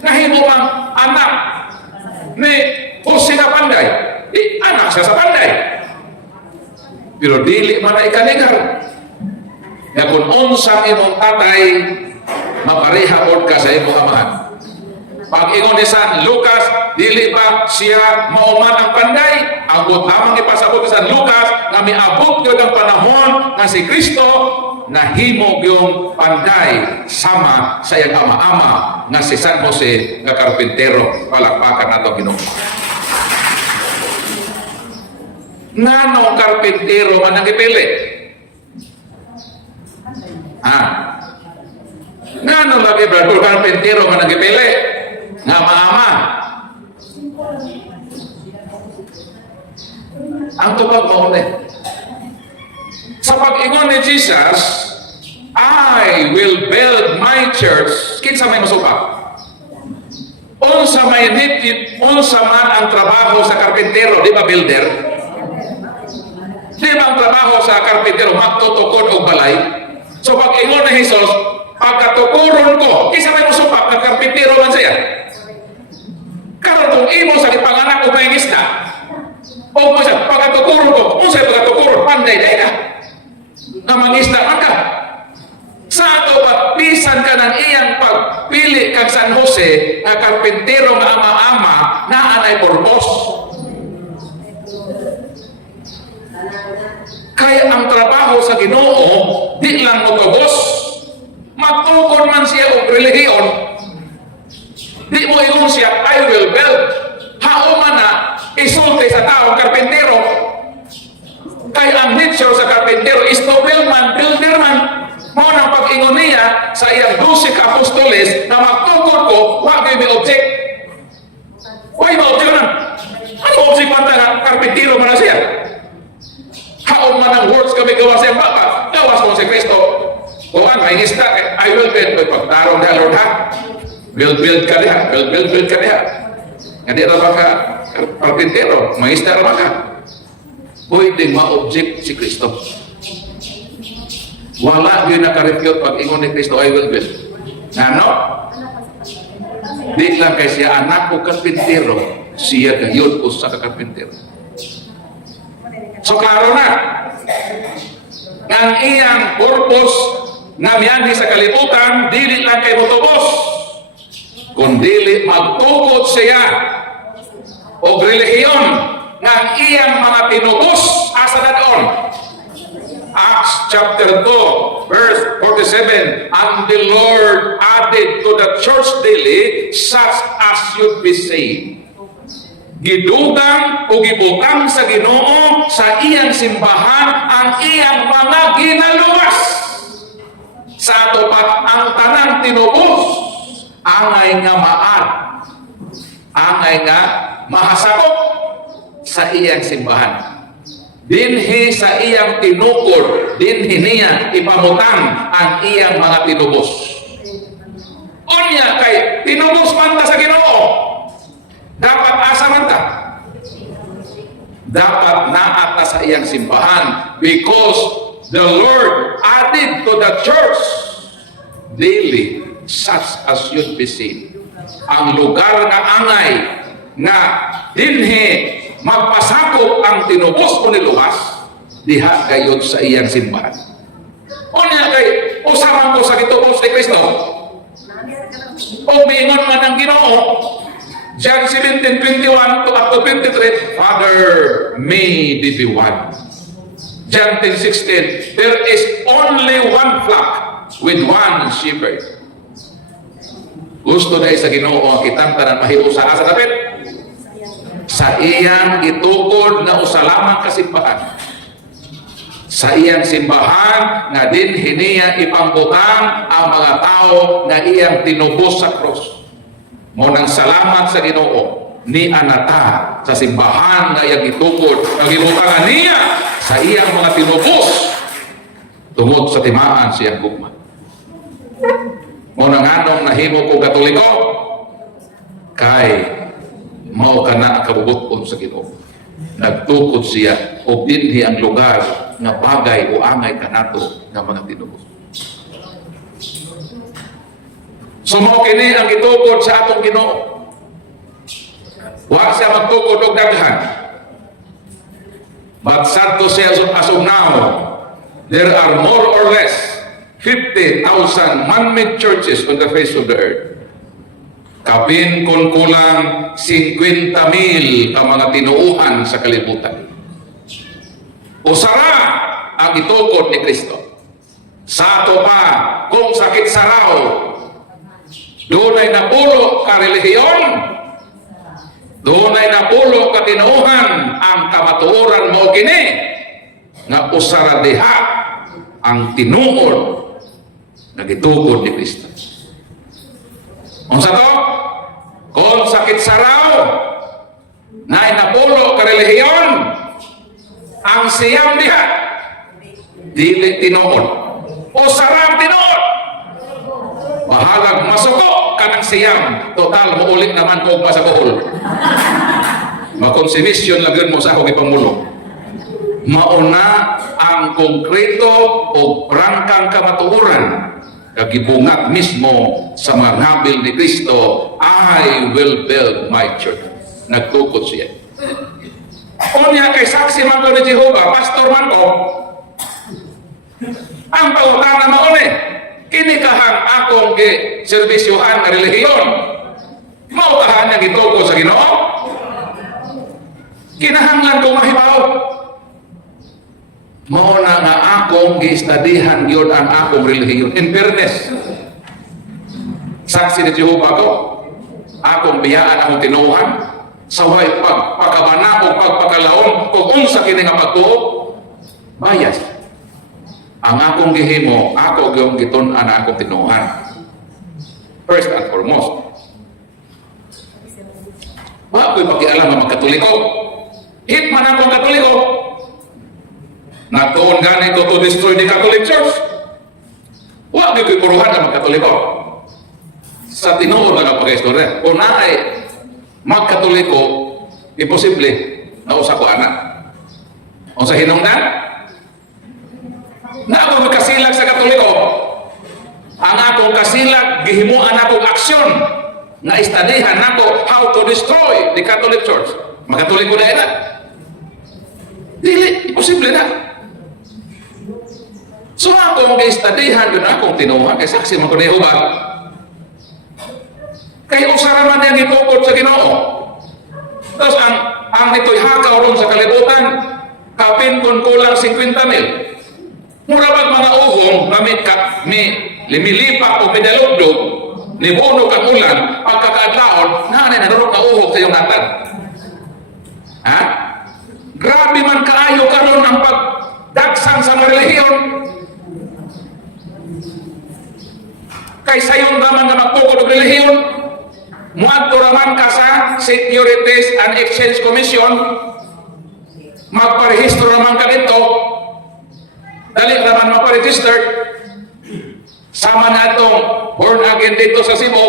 nahimo ang anak ni Jose na Panday, anak siya sa panday. Pero dili man na ikanigar. Na kung unsang imong tatay, mapareha pod ka sa imong amahan. Pag ingon ni San Lucas, dili pa siya mauman ang panday. Ang lamang ipasabot ni San Lucas na miabot yun ang panahon na si Kristo nahimo yung panday sama sa iyang ama-ama na si San Jose na karpintero. Palakpakan nato Ginoo. Nanong karpintero man ang ipili? Nanong lagi brother karpintero man ang ipili? Nga maama. Ang tubag mo sa pag-ingon ni Jesus, I will build my church. Kinsa may masupak? Unsa man ang trabaho sa karpintero, di ba builder? Di ba ang trabaho sa karpintero magtutukod og balay? So pag-ingon ni Jesus, pagkatukuron ko, kinsa may masupak na karpintero man siya? Karon kung imo sa ipanganak o may isda, o mo sa pagkatukuron ko, kung sa'yo pagkatukuron, panday day ka, na mangisda man ka. Sa ato ba, pisan ka ng iyang pagpili kang San Jose, na karpintero nga ama-ama, na anay purpose. Kaya ang trabaho sa Ginoo, di lang motobos, magtukod man siya o relihiyon, di mo ingon siya, I will build. Hauman na, isulti sa taong karpintero. Kaya ang nature sa karpintero is to build man, builder man. Mo nang pag-ingon niya sa iyang 12 apostoles na magtukod ko, wag may object. Why may object man? Ano object man na karpintero man na siya? Hauman ang words kami gawa sa iyang baba. Gawas mo si Kristo. Kung ang isda, I will build. May pagtarong na Lord ha. Build ka diha, build ka diha. Hindi naman ka karpintero, may isda naman ka. Pwede ma-object si Kristo. Wala yun nakarefute pag ingon ni Kristo, I will build. Ano? Di lang kay siya anak ko karpintero, siya kayon o sa karpintero. So klaro na, ang iyang purpose na miyanhi sa kalibutan, dili lang kay motobos, kundili magtukod siya o relihiyon ng iyang mga tinubos asa na doon. Acts chapter 2 verse 47, and the Lord added to the church daily such as should be saved. Gidugang o gibutang sa Ginoo sa iyang simbahan ang iyang mga ginaluwas. Sa ato pat ang tanang tinubos, angay nga maad, angay nga mahasakop sa iyang simbahan. Dinhi sa iyang tinukod, dinhi niya ipamutang ang iyang mga tinubos. Unya kay tinubos man ta sa Ginoo, dapat asa man ta? Dapat naata sa iyang simbahan, because the Lord added to the church daily such as should be saved. Ang lugar nga angay nga dinhi magpasakop ang tinubos o niluwas, diha gayud sa iyang simbahan. Unya kay usaman ko sa gitubos ni Kristo, o miingon man ang Ginoo, John 17:21 to up to 23, Father, may they be one. John 10:16, there is only one flock with one shepherd. Gusto na sa Ginoo ang kitang tanan mahimo sa asa dapit sa iyang gitukod na usa lamang kasimbahan, sa iyang simbahan nga din hiniya ipangbutang ang mga tao nga iyang tinubos sa krus. Mo nang salamat sa Ginoo ni anata sa simbahan nga iyang gitukod nga gibutangan niya sa iyang mga tinubos tungod sa timaan sa iyang gugma. Mo nang anong nahimo kong Katoliko kay mao kana kabubuton sa Ginoo. Nagtukod siya o dinhi ang lugar nga bagay o angay kanato nga mga tinubos. So mao kini ang gitukod sa atong Ginoo. Wa siya magtukod og daghan. But sad to say as of now, there are more or less 50,000 man-made churches on the face of the earth. Kapin kung kulang 50,000 ka mga tinuuhan sa kalibutan. Usara ang itukod ni Kristo. Sa ato pa, kung sakit saraw, doon ay napulo ka relihiyon, doon ay napulo ka tinuuhan, ang kamatuoran mo kini, nga usara diha ang tinuod na gitukod ni Kristo. Unsa to? Kung sakit saraw, na napulo ka relihiyon, ang siyam diha, dili tinuod. O sarang tinuod. Mahalag masuko ka ng siyam. Total, muulit naman kung pa sa buhol. Makonsumisyon lang yun mo sa akong ipamulong. Mauna ang konkreto o prangkang kamatuoran kagibungat mismo sa mangabil ni Kristo, I will build my church. Nagtukod siya. Unya kay saksi man ko ni Jehovah, pastor man ko, ang pangutana mauni, kini kahang akong servisyohan nga relihiyon, mautahan niya gitukod sa Ginoo, kinahanglan kong mahibaw. Mauna nga akong giistadihan yun ang akong relihiyon. In fairness, saksi ni Jehovah ko, akong biyaan akong tinuhan, saway pagpakabana o pagpakalaon, kung unsa kini nga pagtuo, bayas. Ang akong gihimo, ako yung gitun-an na akong tinuhan. First and foremost. Ako'y pakialam ang Katoliko. Hitman akong Katoliko. Natuon gani ko to destroy the Catholic Church. Huwag niyo kipuruhan ang Katoliko. Sa tinuod lang ang pag-istorya. Kung naay mag-Katoliko, imposible na usa ko anak. O sa hinungdan, na ako magkasilag sa Katoliko. Ang akong kasilag, gihimuan akong aksyon na istadihan nako how to destroy the Catholic Church. Mag-Katoliko na ina. Dili, imposible na. So akong giistadihan yun akong tinuhan kay saksi man ko ni Jehovah. Kay usara man yang gitukod sa Ginoo. Tapos ang nito'y hakaw ron sa kalibutan, kapin kung kulang 50,000. Murabag mga uhong, may limilipak o medalugdog, ni bunog ang ulan, pagkakaadlaon, nanay na narong kauhog sa iyong natad. Ha? Grabe man kaayo karon ang pagdagsang sa mga relihiyon. Kay sayon naman na magpukod og relihiyon, muadto raman ka sa Securities and Exchange Commission, magparehistro naman ka dito, dali naman maparegistered, sama na itong born again dito sa Cebu.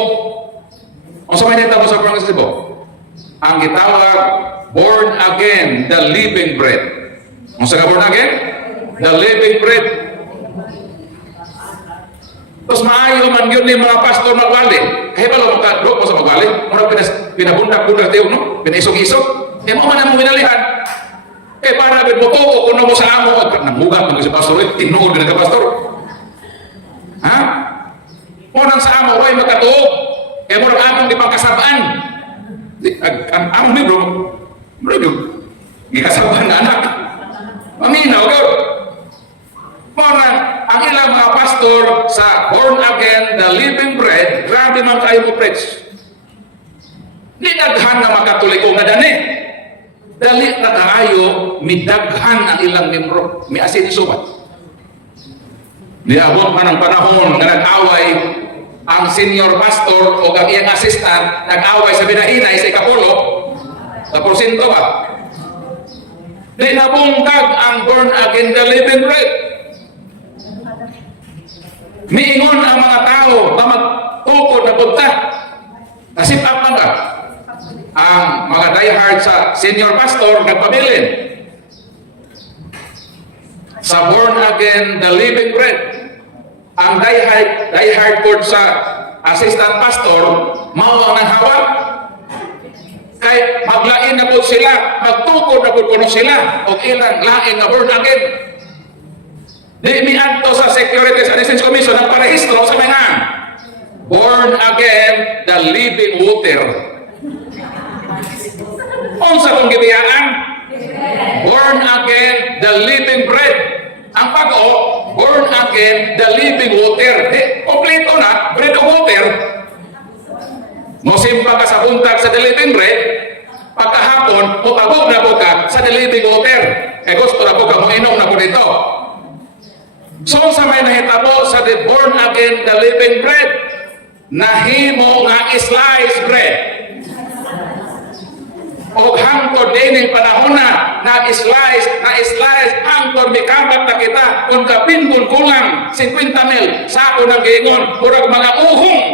O sa may nita mo sa born sa Cebu? Ang gitawag, born again, the living bread. O sa born again? The living bread. Tapos maayo man yun ni mga pastor magwali. Kaya ba lang makadrop mo sa magwali? Muna pinabundak-bundak tayo, no? Pinaisog-isog. Eh, mo man ang minalihan. Eh, para bin mo to, kung mo sa amo, namugat mo si pastor, tinuod na ka-pastor. Ha? Mo nang sa amo, way magkatuog. Eh, mo nang among di pangkasabaan. Ang among ni bro, gikasabaan na anak. Maminaw, God. Mo nang ang ilang mga pastor sa born again, the living bread, grabe man kayo mo preach. Di daghan na makatuliko na dani. Dali na kaayo, midaghan ang ilang membro. May asin subat. Niabot man ang panahon na nag-away ang senior pastor o ang iyang assistant, nag-away sa binahinay sa ikapulo, sa porsinto ba? Di nabungkag ang born again the living bread. Miingon ang mga tao na magtukod na punta. Nasip up man ka. Ang mga diehard sa senior pastor nagpabilin. Sa born again the living bread. Ang diehard po sa assistant pastor, mao ang nanghawak. Kay maglain na po sila, magtukod na po kuno sila, o ilang lain na born again. Di miadto sa Securities and Exchange Commission ang parehistro sa mga born again the living water. Unsa tong gibiyaan? Born again the living bread. Ang pag-o, born again the living water. Kompleto na, bread of water. Mosimpa ka sa buntag sa the living bread, pagkahapon, mutagog na po ka sa the living water. Eh gusto na po ka, inom na po dito. So sa may nahitabo sa the born again the living bread, nahimo nga slice bread. O hangtod din panahon na slice hangtod mikabat na kita kung kapinbon kulang 50 mil sa ako ng giingon murag mga uhong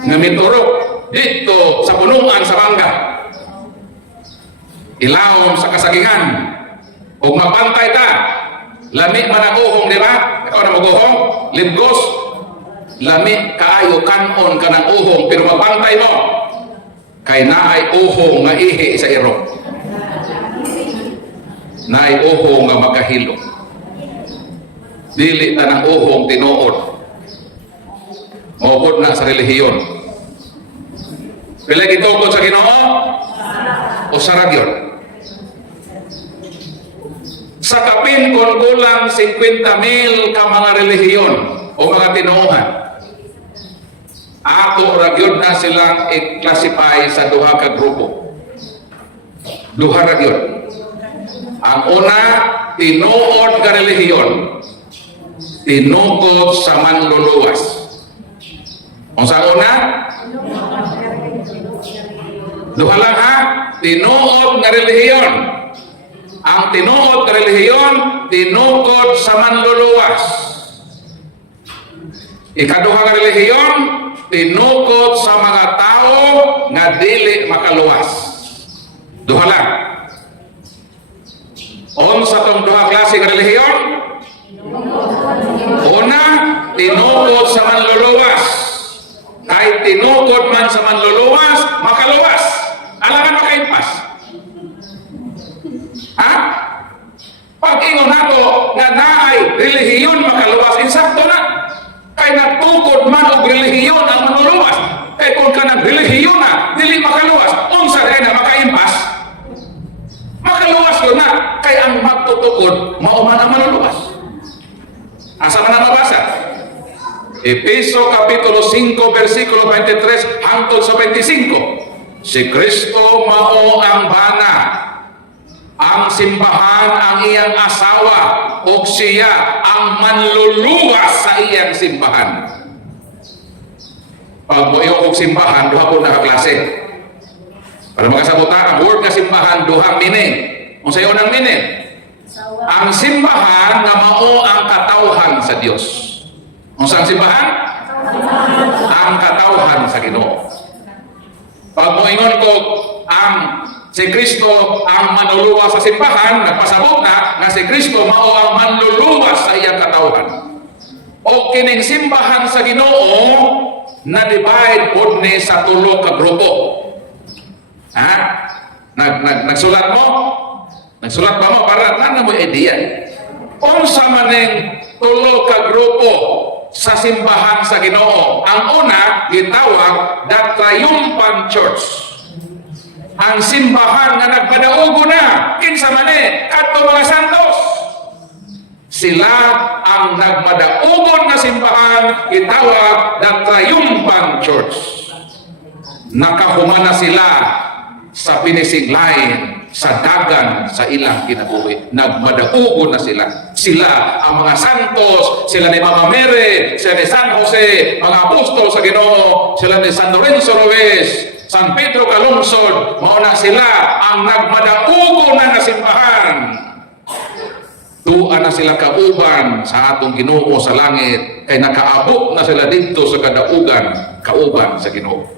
nga miturok dito sa punungan sa bangga ilawom sa kasagingan o mapantay ka lami man ang uhong, di ba? Ikaw na mag-uhong libgos lami kaayo kanon ka ng uhong pero mapantay mo kay naay uhong nga ihi sa iro. Naay uhong nga magahilo. Dili ta ng uhong tinuod. Maupod na sa relihiyon. Pila gitukod sa Ginoo? O sarag yun? Sa kapin kung kulang 50,000 ka mga relihiyon o mga tinuuhan. Ato ragyod na silang i-classify sa duha ka grupo. Duha ragyod. Ang una, tinuod ka relihiyon. Tinukod sa manluluwas. Ang sa una? Duha lang ha? Tinuod nga relihiyon. Ang tinuod nga relihiyon, tinukod sa manluluwas. Ikaduha nga relihiyon, tinukod sa mga tao nga dili makaluwas. Duha lang. Sa tong duha klase nga relihiyon? Una, tinukod sa manluluwas. Kahit tinukod man sa manluluwas, makaluwas. Alangan makaimpas. Ha? Pag-ingon nato nga naay relihiyon makaluwas, insakto na. Kay nagtukod man og relihiyon ang manluluwas. Kay kung ka nag-relihiyon na, dili makaluwas, unsa rin na makaimpas? Makaluwas yun na. Kay ang magtutukod, mauman ang manluluwas. Asa man na mabasa? Efeso Kapitulo 5, versikulo 23 hangtod sa 25. Si Kristo mao ang bana, ang simbahan ang iyang asawa, o siya ang manluluwas sa iyang simbahan. Pag mo iyong simbahan, duha po nakaklase. Para makasabuta, ang word nga simbahan, duhang meaning. Kung sa'yo ng meaning, ang simbahan na mao ang katawhan sa Diyos. Kung saan simbahan? Ang katawhan sa Ginoo. Pag mo ingon ko, ang si Kristo ang manluluwas sa simbahan, nagpasabot na si Kristo mao ang manluluwas sa iyang katawhan. O kining simbahan sa Ginoo na divide pod ni sa tulo ka grupo. Ha? Nagsulat mo? Nagsulat ba mo para nana mo idea? Unsa maning tulo ka grupo sa simbahan sa Ginoo? Ang una gitawag the Triumphant Church. Ang simbahan nga nagpadaugo na kinsa man kadto mga santos. Sila ang nagmadaugon na simbahan itawag na Triumphant Church. Nakahuma na sila sa finishing line, sa dagan, sa ilang kinabuhi. Nagmadaugon na sila. Sila ang mga santos, sila ni Mama Mary, sila ni San Jose, mga apostol sa Ginoo, sila ni San Lorenzo Ruiz, San Pedro Calungsod, mauna sila ang nagmadaugon na nasimbahan. Tuan na sila kauban sa atong Ginoo sa langit, kay nakaabot na sila dito sa kadaugan, kauban sa Ginoo.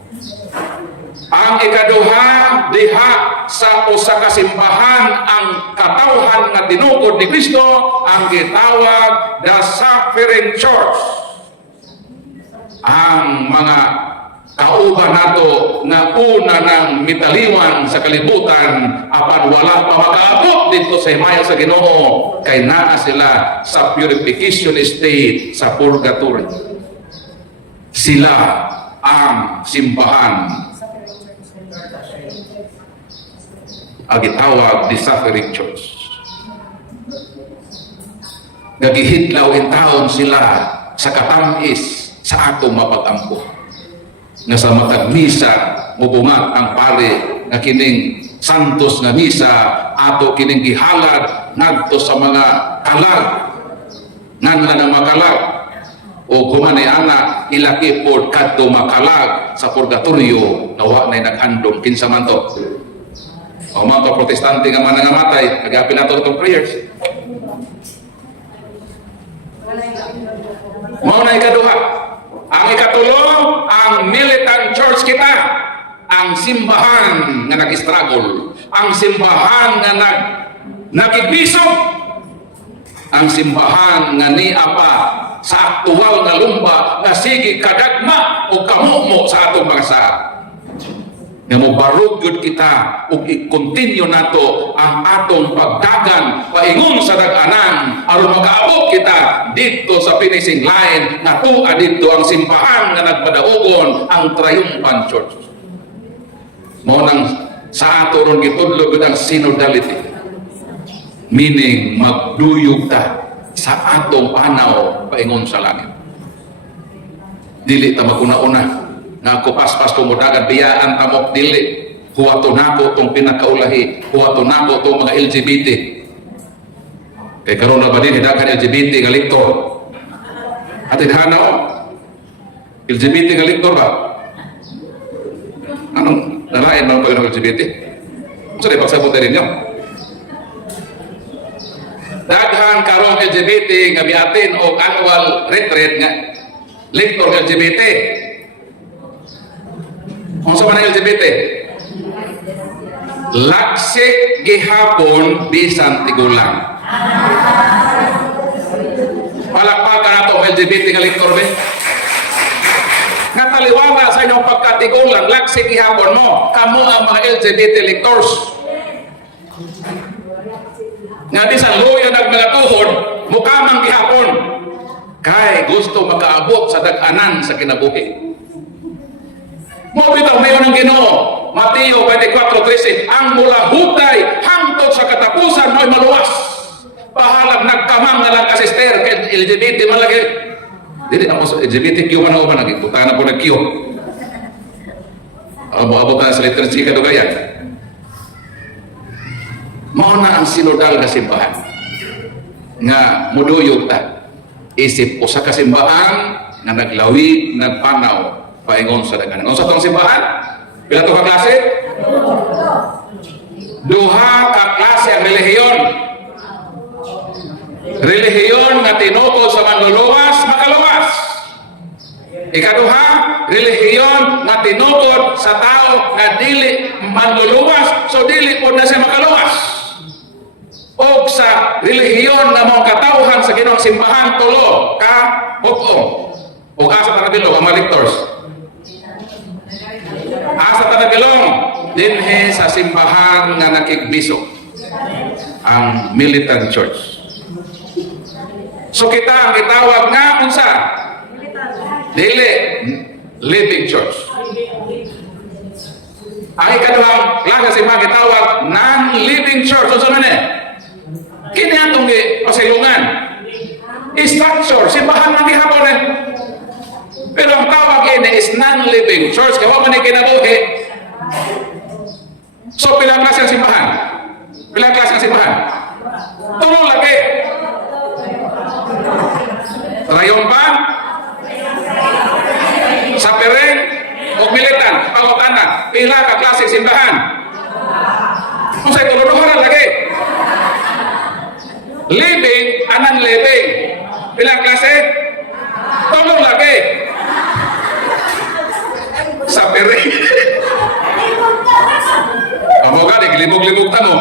Ang ikaduha, diha sa usa ka simbahan ang katawhan nga tinugod ni Kristo ang gitawag the Suffering Church. Ang mga kauban nato na una ng mitaliwan sa kalibutan apan wala pa makaabot dito sa himaya sa Ginoo kay naa sila sa purification state sa purgatory. Sila ang simbahan ang gitawag the Suffering Church. Nagihitlaw in taon sila sa katamis sa atong mapag-ampo. Nga sa matag misa mubungat ang pare nga kining santos nga misa ato kining gihalad ngadto sa mga kalag nganlan ang makalag o humanay ana ilaki pod kadto makalag sa purgatorio nawa nay naghandom kinsa man to. O mga protestante nga man nangamatay, nag-apil nato itong prayers. Mauna ikaduha. Ang ikatulo, ang militant church kita. Ang simbahan nga nag-struggle. Ang simbahan nga nagibisog. Ang simbahan nga niapa sa aktual nga lumba na sige kadagma o kamumo sa atong mga saad. Nga mobarog yun kita ug i-continue nato ang atong pagdagan paingon sa dag-anan aron makaabot kita dito sa finishing line nga tuwa dito ang simbahan nga nagpadaugon ang Triumphant Church. Mao nang sa ato ron gitudlo gud ang synodality, meaning magduyog ta sa atong panaw paingon sa langit. Dili ta maguna-una na ako paspas tumudagan biyaan tamok dili huwato nako tong pinakaulahi, huwato nako tong mga LGBT kay karon na ba din hidagan LGBT nga lektor atin hanaw LGBT nga lektor ba anong narayan man pag LGBT so di pagsabot din nyo daghan karong LGBT nga biatin o annual retreat nga lektor nga LGBT. Kung sa mga LGBT, laksik gihapon bisan tigulang. Palakpakan nato LGBT nga lektor be. Nga taliwala sa inyong pagkatigulang, laksik gihapon mo, kamo ang mga LGBT lectors. Nga bisan luya nagmalatuhod, mukamang gihapon. Kay gusto makaabot sa dag-anan sa kinabuhi. Mo bitaw mayon ang Ginoo Mateo 24:13 ang mula hutay hangtod sa katapusan mo'y maluwas pahalag nagkamang na lang ka sister kay LGBT malagi dili ako sa LGBTQ man ako man nagputa na po nag-Q abot na sa letter C kadugayan mao na ang sinodal nga simbahan nga muduyog ta isip usa ka simbahan nga naglawi nagpanaw paingon sa daganan. Unsa tong simbahan? Pila to ka klase? Duha ka klase ang relihiyon. Relihiyon nga tinukod sa manluluwas, makaluwas. Ikaduha, relihiyon nga tinukod sa tao nga dili manluluwas, so dili po na siya makaluwas. O sa relihiyon nga mong katawhan sa Ginoong simbahan tulo ka bukong. O asa tanabilo ang maliktors. Asa tanagilong dinhe sa simbahan nga nakigbisog ang militant church. So kita ang itawag nga unsa? Dili living church. Ang ikaduhang klase simbahan gitawag non-living church. Unsa man ni? Kini atong pasilungan structure, simbahan man gihapon eh. Pero ang tawag ini is non-living church, kaya man ni kinabuhi. So pilang klase ang simbahan? Pilang klase ang simbahan? Tulong lagi. Trayompa, Sapering, o Militan, Pangutana, pila ka klase simbahan? Kung sa'yo tulungan lagi. Living, anan living. Pilang klase? Tulong lagi. Sapering. Kamu ka, naglimog-limog ta mo.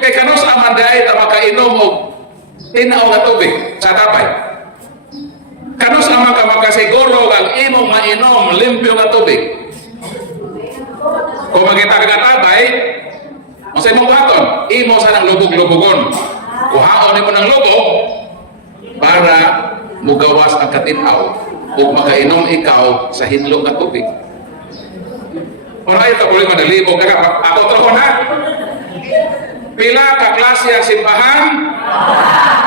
Kaya kanus aman dahil na makainom o tinaw na tubig sa tapay. Kanus aman ka makasiguro ang imong mainom limpyo na tubig. Kung magkita ka na tabay, masay mong buhaton, imo sa ng lubog-lubogon. Kuhaon mo ng lubog para mugawas ang katinaw o makainom ikaw sa hinlo na tubig. Kung ayaw ka puli manalibog ka, ako trohon ha? Pila ka klase ang simbahan?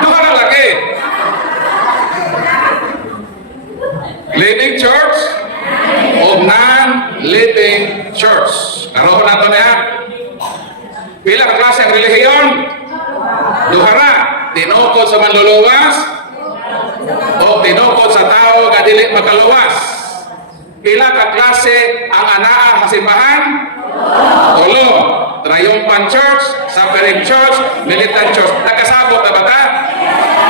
Duha na lagi. Living church o non-living church. Naroon nato niya. Pila ka klase ang relihiyon? Duha na. Tinukod sa manluluwas o tinukod sa tao nga dili makaluwas. Pila ka klase ang anaa sa simbahan? Tulo. Triumphant Church, Suffering Church, Militant Church. Nakasabot na ba ta?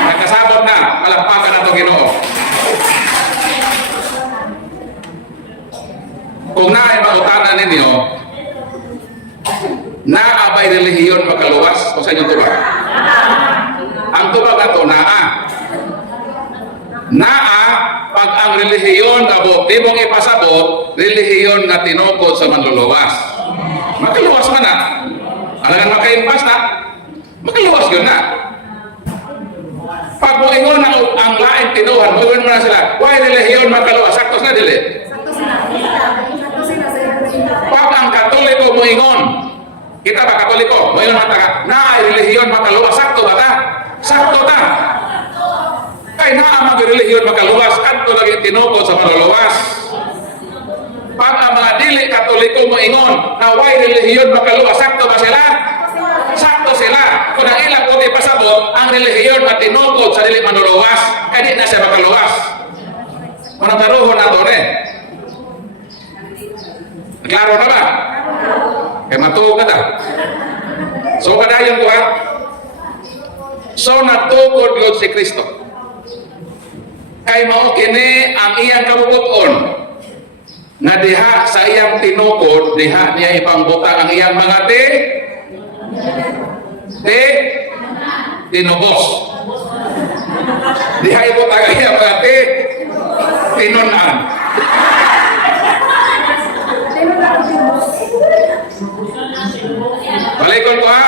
Nakasabot na. Malampakan na ito, Ginoo. Kung naay mautanan ninyo, naabay relihiyon makaluwas o sa inyong tubag? Ang tubag na ito, naa, pag ang relihiyon na di mong ipasabot, relihiyon na tinukod sa manluluwas. Makaluwas man na. Alangan makaimpas na. Makaluwas yun na. Pag mo ingon ang laing tinuhan, mo na sila, why relihiyon makaluwas? Saktos na dili. Pag ang Katoliko mo ingon, kita ba Katoliko? Mo ingon mata na relihiyon makaluwas. Sakto ba ta? Sakto ta. Kaya na ang relihiyon makaluwas, kanto lagi tinukod sa manluluwas. Pag ang mga dili Katoliko mo ingon, na why relihiyon makaluwas, sakto ba sila? Sakto sila. Kung ang ilang kundi pasabot, ang relihiyon at tinukod sa dili manluluwas, kaya di na siya makaluwas. Kung nataruhon na ito klaro na ba? Kaya matuog na ta. So kadayon ko ha. So natukod yun si Kristo. Kay mao kini ang iyang kabubuton na diha sa iyang tinukod, diha niya ipangbutang ang iyang mga tinubos. Diha ibutang ang iyang mga tinunan. Balikon ko ha,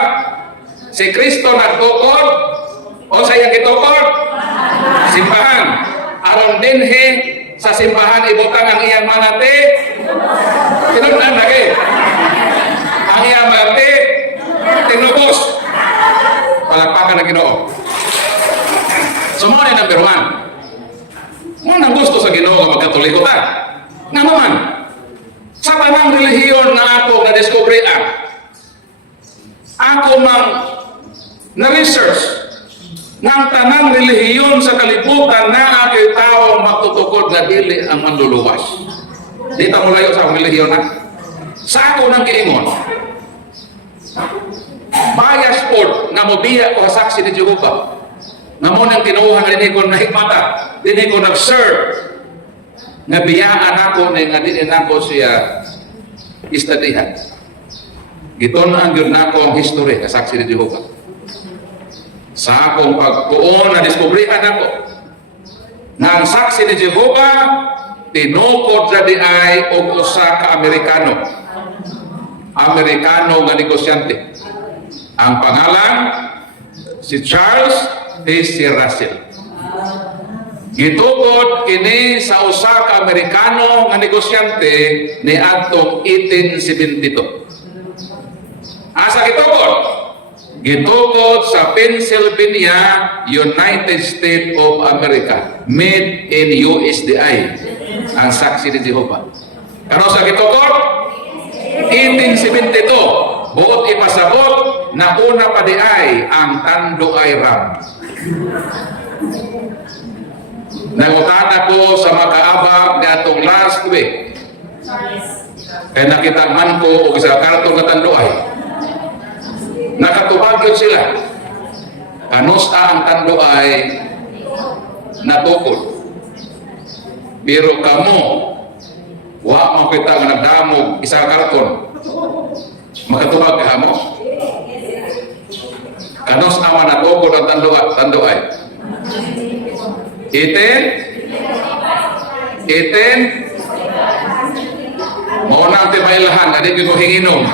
si Kristo nagtukod o sa iyang gitukod? Simbahan. Aron dinhi sa simbahan ibutang ang iyang mga tinunan lagi. Ang iyang mga tinubos. Palakpakan ng Ginoo. So mo ni number 1. Mo nang gusto sa Ginoo nga magkatoliko ta. Nga naman, sa tanang relihiyon na ako na-discovery ako mang na-research ng tanang relihiyon sa kalibutan na ako'y tao magtutukod na dili ang manluluwas. Di ta mo layo sa relihiyon na. Sa ako nang giingon, bias pod na mobiya ko saksi ni Jehovah. Nga mo nang tinuuhan na din ko na hikmata, din ko nag-serve, nga biyaan ako na nga din ako siya istadihan. Giton-an yun na ako ang history na saksi ni Jehovah. Sa akong pagkuon na diskubrihan ako na ang saksi ni Jehovah tinukod sa di ay o usa ka Amerikano nga negosyante. Ang pangalan si Charles T.C. Russell. Gitukod kini sa usa ka Amerikano nga negosyante ni adtong 1872. Asa gitukod? gitukod sa Pennsylvania, United States of America. Made in USDI ang saksi ni Jehovah. Ano sa gitukod? 1872. Buot ipasabot na una pa di ay ang Tanduay Ram. Nangutana ko sa makaabag gatong last week. Kaya nakita man ko o sa karton na Tanduay. Nakatubag yun sila. Kanusta ang Tanduay natukod. Pero kamo, wa mo kita nga nagdamog isang karton. Makatubag ka mo? Kanus ama natukod ang Tanduay. Itin? Mauna ang timailahan, hindi ko hinginom.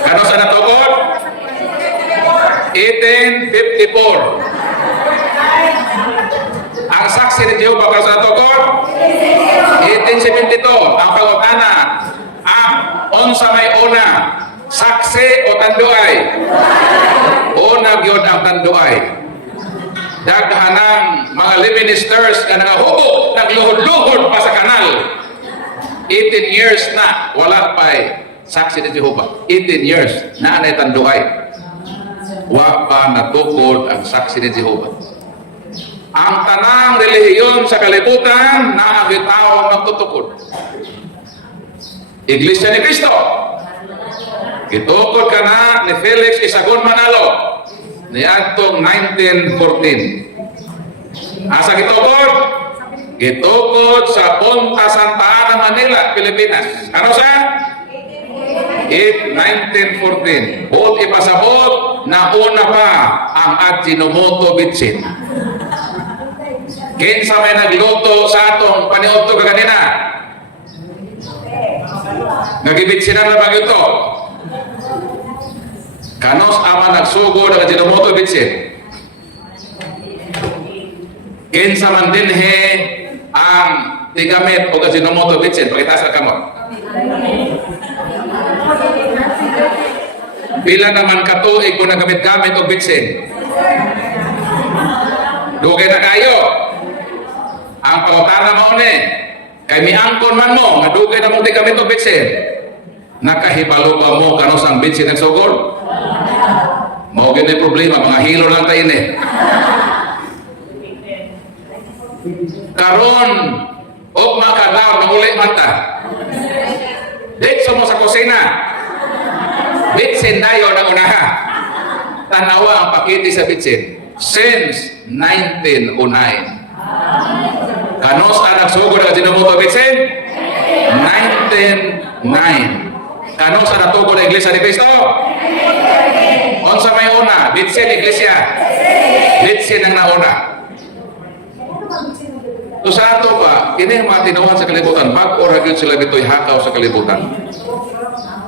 Kano sa natukod? 1854. Ang saksi ni Jehovah kano sa natukod? 1872. Ang pangutana, unsa may una, saksi o Tanduay? Una gyud ang Tanduay. Daghanang mga ministers na nangahubo, nagluhod-luhod pa sa kanal. 18 years na, wala pa saksi ni Jehovah. 18 years na anay Tanduay. Wa pa natukod ang saksi ni Jehovah. Ang tanang relihiyon sa kalibutan na bitaw magtutukod. Iglesia ni Cristo. Gitukod ka na ni Felix Isagon Manalo ni adtong 1914. Asa gitukod? Gitukod sa Punta Santa Ana, Manila, Pilipinas. Ano sa? 1914. Buot ipasabot na una pa ang Ajinomoto Bitsin. Kinsa may nagluto sa atong paniudto kaganina? Nagibitsinan na ba ito? Kanos ama nagsugo ng Ajinomoto Bitsin? Kinsa man dinhe ang tigamit o Ajinomoto Bitsin? Pakita sa kamot. Pila naman katuig kung nagamit-gamit o bitsin? Dugay na kayo. Ang pangutana mo ni, kay miangkon man mo, nga dugay na mong tigamit o bitsin. Nakahibalo ba mo kanos ang bitsin ng sugod? Mao gyud may problema, mga hilo lang tayo ni. Karon, og makadaw na uli mata. Dito mo sa kusina. Bitsin dayo na unaha. Tanawa ang pakiti sa bitsin. Since 1909. Kanos na nagsugod ang Ajinomoto Bitsin? 1909. Kanos na natugod ang Iglesia ni Cristo? Unsa may una? Bitsin Iglesia. Bitsin ang nauna. So sa ato ba, kini ang mga tinuhan sa kalibutan, bago ra gyud sila dito'y hakaw sa kalibutan.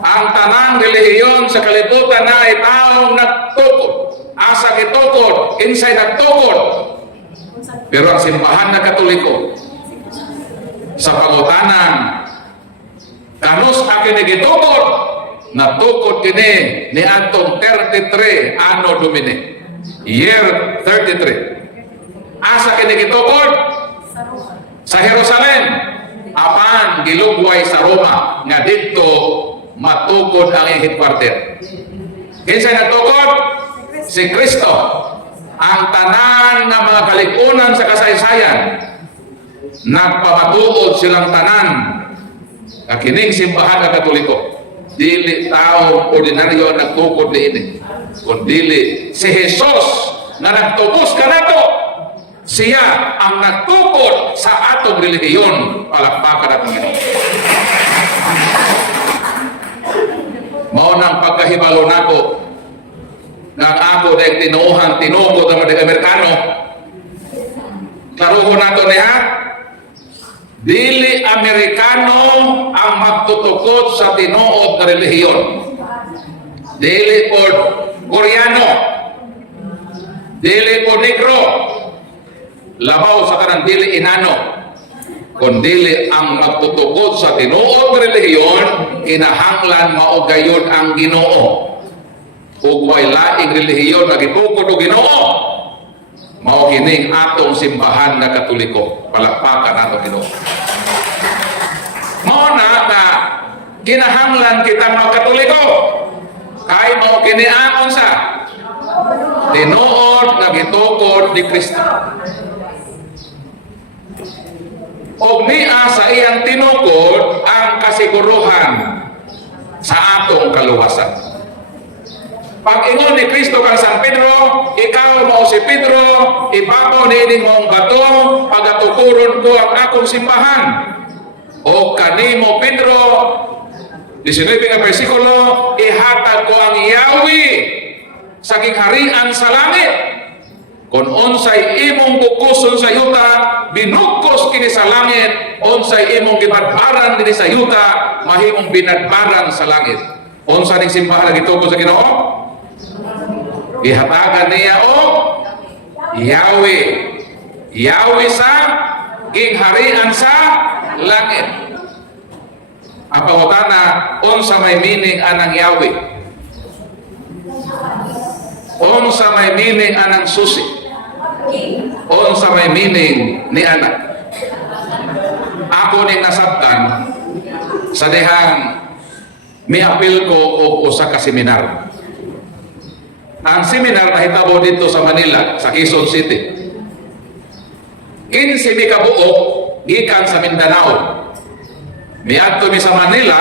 Ang tanang relihiyon sa kalibutan na ay taong nagtukod. Asa gitukod, kinsay nagtukod. Pero ang simbahan na Katoliko, sa pangutanan, kanus akin gitukod, natukod kini ni atong 33 Anno Domini. Year 33. Asa kini gitukod? Sa Jerusalem. Apan gilugway sa Roma nga dito matukod ang headquarter. Kinsay nagtukod? Si Kristo. Ang tanan ng mga kalikunan sa kasaysayan, nagpamatuod silang tanan. Kakining simbahan ng Katoliko, dili tao ordinaryo ang nagtukod niini, kundi si Jesus na nagtubos ka nato. Siya ang nagtukod sa atong relihiyon. Palakpakan at Panginoon. Mao nang pagkahibalo nako nga ako dahil tinuuhan, tinukod ang mga Amerikano. Klaruhon nato niya, dili Amerikano ang magtutukod sa tinuod na relihiyon. Dili po Koreano, dili po Negro, labaw sa kanang dili Inano, Kundili ang magtutukod sa tinuod relihiyon, kinahanglan mao gayud ang Ginoo. Ug way laing relihiyon nga gitukod og Ginoo, mao kining atong simbahan nga Katoliko. Palakpakan nato Ginoo. Mao na nga kinahanglan kita mga Katoliko. Kay mao kini ang sa tinuod nga gitukod ni Kristo. Og niya sa iyang tinukod ang kasiguruhan sa atong kaluwasan. Pag ingon ni Kristo kang San Pedro, ikaw mao si Pedro, ibabaw niining mong bato, pagatukuron ko ang akong simbahan. O kanimo Pedro, 19 nga bersikulo, ihatag ko ang Yahweh sa gingharian sa langit. Kung unsay imong bukuson sa yuta, binukos kini sa langit. Unsay imong gibadbaran dinhi sa yuta, mahimong binadbaran sa langit. Unsa ning simbahan nga gitukod sa Ginoo? Ihatagan niya o Yahweh. Yahweh sa gingharian sa langit. Ang pangutana, unsa may meaning anang Yahweh? Unsa may meaning anang susi? Unsa may meaning ni anak? Ako ning nasabtan sa dihang miapil ko og usa ka seminar. Ang seminar nahitabo dito sa Manila, sa Quezon City. 15 mi ka buok gikan sa Mindanao. Miadto mi sa Manila,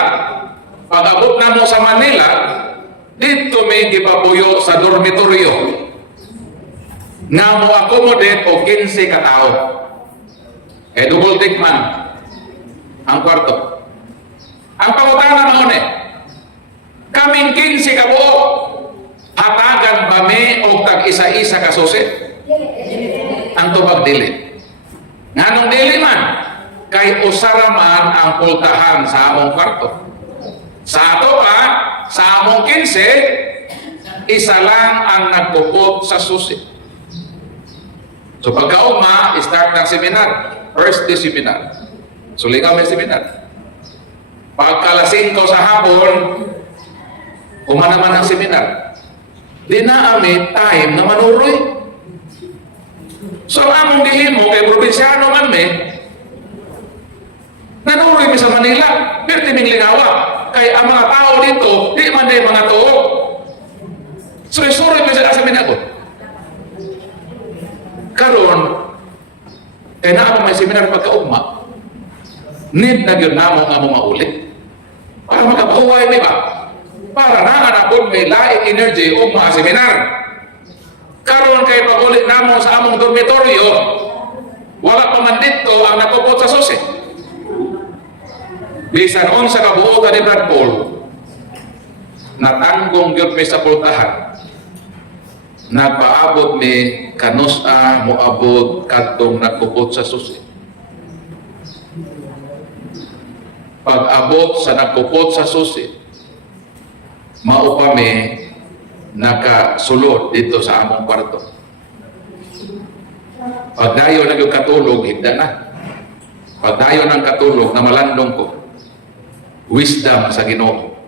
pag-abot na mo sa Manila, dito may gipapuyo sa dormitoryo nga mo accommodate o 15 ka tao. Double deck man ang kwarto. Ang pangutana na one, kaming 15 ka buo, hatagan ba may o tag isa-isa ka susi? Ang tubag dili. Nganong dili man? Kay usara man ang pultahan sa among kwarto. Sa ato pa, sa among 15, isa lang ang nagpupot sa susi. So pagkauma, start ng seminar. First day seminar. Sulingaw may seminar. Pagkalasing ko sa hapon, naman ang seminar. Di na ami time na manuroy. So among gihimo kay probinsyano man me, nanuroy mi sa Manila, pertiming lingawa. Kay ang mga tao dito, di man day mga tuo. So isuroy mi sa seminar ko. Karon, kaya na ako may seminar pagkaugma, need na yun namo nga mo mauli. Para makabuhay, may ba? Para nanganapon may laing energy o mga seminar. Karon kay pag-ulit namo sa among dormitoryo, wala pa man dito ang nakupot sa susi. Bisan unsa ka buo ka ni Brad Paul, natanggong yun may sa pultahan. Nagpaabot ni kanusa moabot kadtong nagkupot sa susi. Pag-abot sa nagkupot sa susi, mao pa mi nakasulod dito sa among kwarto. Pagdayo na yung katulog, higda na. Pagdayo ng katulog na malandong ko, wisdom sa Ginoo.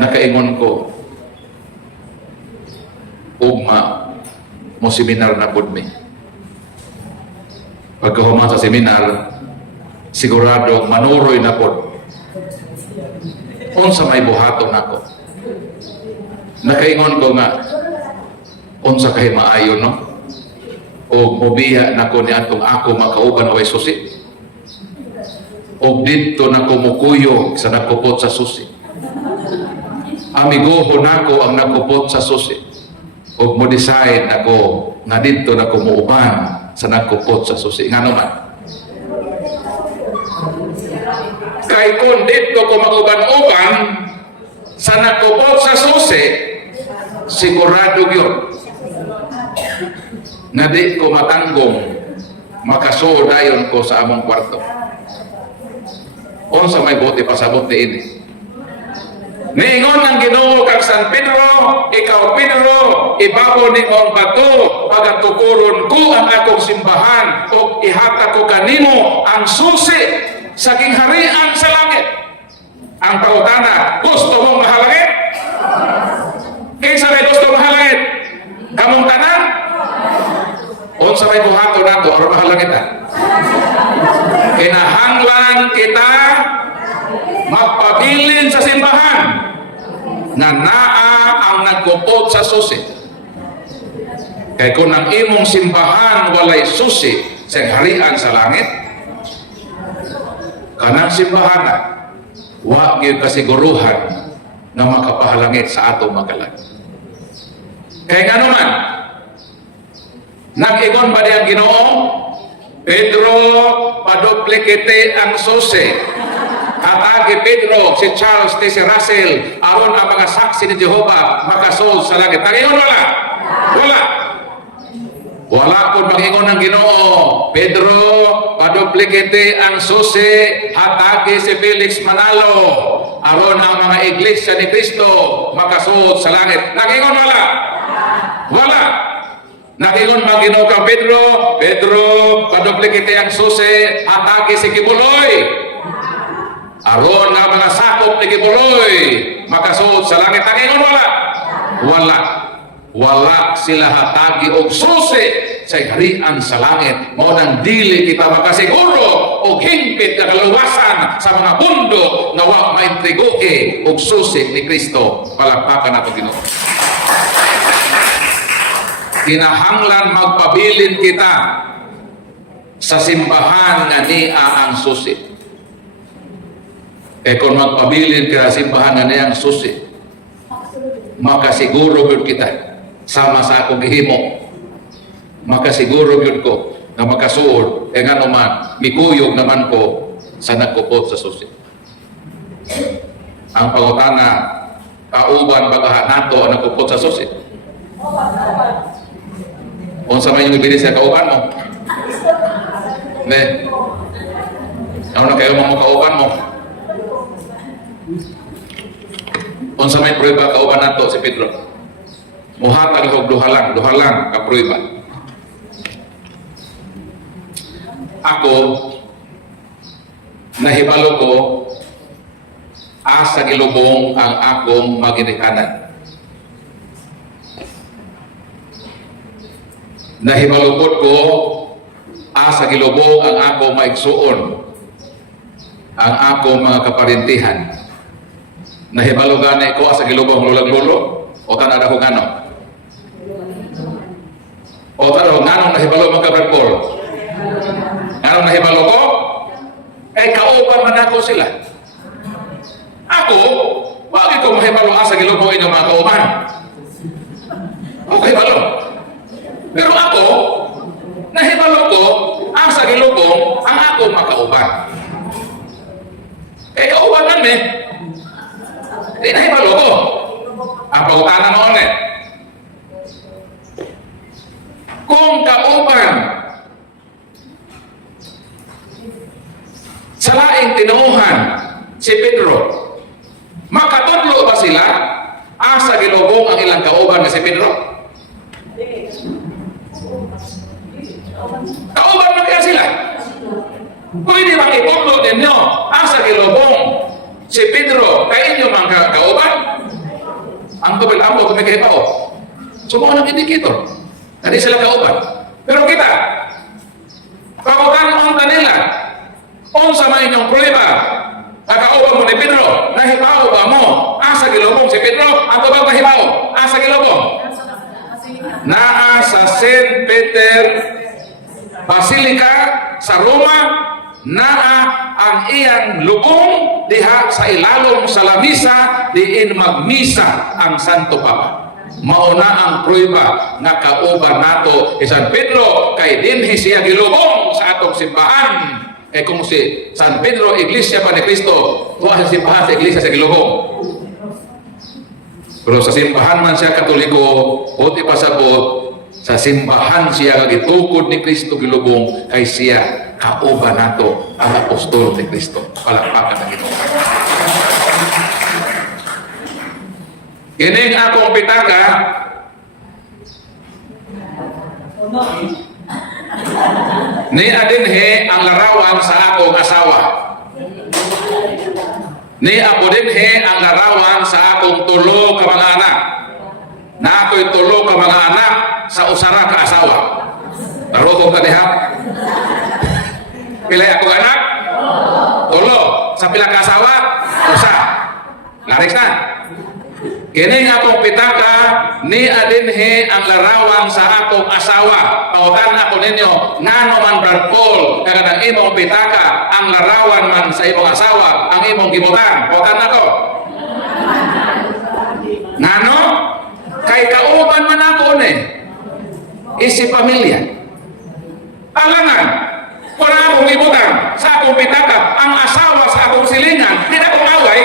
Nakaingon ko, ugma mo seminar na pud mi. Pagkahuman sa seminar, sigurado manuroy na pud. Unsa may buhaton nako. Nakaingon ko nga, unsa kay maayo no? O mobiya nako ni atong ako makauban away susi. O dito na kumukuyo sa nakupot sa susi. Amigoho nako ang nakupot sa susi. O mo decide ako nga dito na kumuuban sa nagkupot sa susi. Nga naman. Kay kung dito ko maguban-uban sa nagkupot sa susi, sigurado yun nga di ko matanggong makasudayon ko sa among kwarto. Unsa may buti pasabot ni ini. Niingon ang Ginoo kang San Pedro, ikaw Pedro, ibabaw ni ang bato, pagatukuron ko ang akong simbahan, o ihata ko kanimo ang susi sa gingharian sa langit. Ang pangutana, gusto mong mahalangit? Kinsa may gusto mahalangit? Kamong tanan? Unsa may buhato nato or mahalangitan? Kinahanglan kita magpabilin sa simbahan na naa ang nagkupot sa susi. Kaya kung ang imong simbahan walay susi sa harian sa langit, kanang simbahan na wa gyud kasiguruhan na makapahalangit sa atong magalan. Kaya nga naman, nag-ingon ba niyang Ginoo? Pedro, paduplikite ang susi. Atagi Pedro, si Charles T. Si Russell, aron ang mga saksi ni Jehovah makasol sa langit. Nag-ingon wala? Wala. Wala po mag-ingon ng Ginoo. Pedro, paduplikite ang susi. Atagi si Felix Manalo, aron ang mga iglesia ni Cristo makasol sa langit. Nag-ingon wala? Wala. Nag-ingon mag Ginoo kang Pedro, Pedro, paduplikite ang susi. Atagi si Kibuloy, aron nga mga sakop ni Kibuloy makasuot sa langit. Nag-ingon wala? Wala. Wala sila hatagi og susi sa harian sa langit. Mao nang dili kita makasiguro og hingpit nga kaluwasan sa mga bundok nga wa maintrigoke og susi ni Kristo. Palakpakan nato Ginoo. Kinahanglan magpabilin kita sa simbahan nga niya ang susi. E kung magpabilin ka sa simbahan nga niya ang susi, makasiguro yun kita sama sa akong gihimo. Makasiguro yun ko na makasuod, e nga naman mikuyog naman ko sa nagkupot sa susi. Ang pangutana, kauban bagahan nato ang nagkupot sa susi. Unsa may yung ibili sa kauban mo? Ne? Ano na kayo mga kauban mo? Unsa may prueba kauban nato si Pedro? Muhatag og duha lang ka prueba. Ako nahibalo ko asa gilubong ang akong maginikanan. Nahibalupod ko asa gilubong ang akong maigsuon, ang akong mga kaparintihan. Nahibalo gani ko asa gilubong lulag-lulo o tanada ko ngano? O tanada ko ngano nahibalo mga kabragpol? Ngano nahibalo ko? Eh kauban man ako sila. Ako, bakit ko mahibalo asa gilubong inyong mga kauban? Okay balo. Pero ako, nahibalo ko ang sa gilubong ang akong makauban. Eh, kauban man di nahibalo ko. Ang pagutanan mo ulit. Kung kauban sa laing tinuuhan si Pedro, makatudlo ba sila asa gilubong ang ilang kauban na si Pedro? Kauban na kaya sila? Pwede bang ipuglo ninyo asa gilubong si Pedro kay inyo mga kauban? Ang tubig amo tumikipao. Sumuha ng indicator. Hindi sila kauban. Pero kita, kauban unta nila, unsa man inyong problema, nakauban mo ni Pedro, nahibaw ba mo asa gilubong si Pedro? Ang tubig nahibaw, asa gilubong? Naa sa St. Peter Basilica sa Roma, naa ang iyang lubong diha sa ilalom sa lamisa diin magmisa ang Santo Papa. Mauna ang prueba nga kauban nato San Pedro kay dinhi siya gilubong sa atong simbahan. Eh kung si San Pedro Iglesia pa ni Cristo, tuwa sa simbahan sa Iglesia sa gilubong. Pero sa simbahan man siya Katoliko, buti pa sabot, sa simbahan siya gitukod ni Kristo gilubong kay siya kauban nato ang apostol ni Kristo. Palakpakan na Ginoo. Kining akong pitaka Ni adinhe ang larawan sa akong asawa. Ni apo dinhe ang larawan sa akong tulo ka mga anak. Na ako'y tulo ka mga anak sa usara ka asawa. Narutong ka diha? Pilay akong anak? Tulo. Sa pila ka asawa? Usa. Laris na. Kining akong pitaka ni adinhe ang larawan sa akong asawa. Pautan ako ninyo, ngano man Brad Paul, kaganang imong pitaka, ang larawan man sa imong asawa, ang imong gibutan. Pautan ako. Ngano? Kay kauban man ako ni. Isi pamilya. Alangan, kung akong gibutan sa akong pitaka, ang asawa sa akong silingan, hindi na akong away.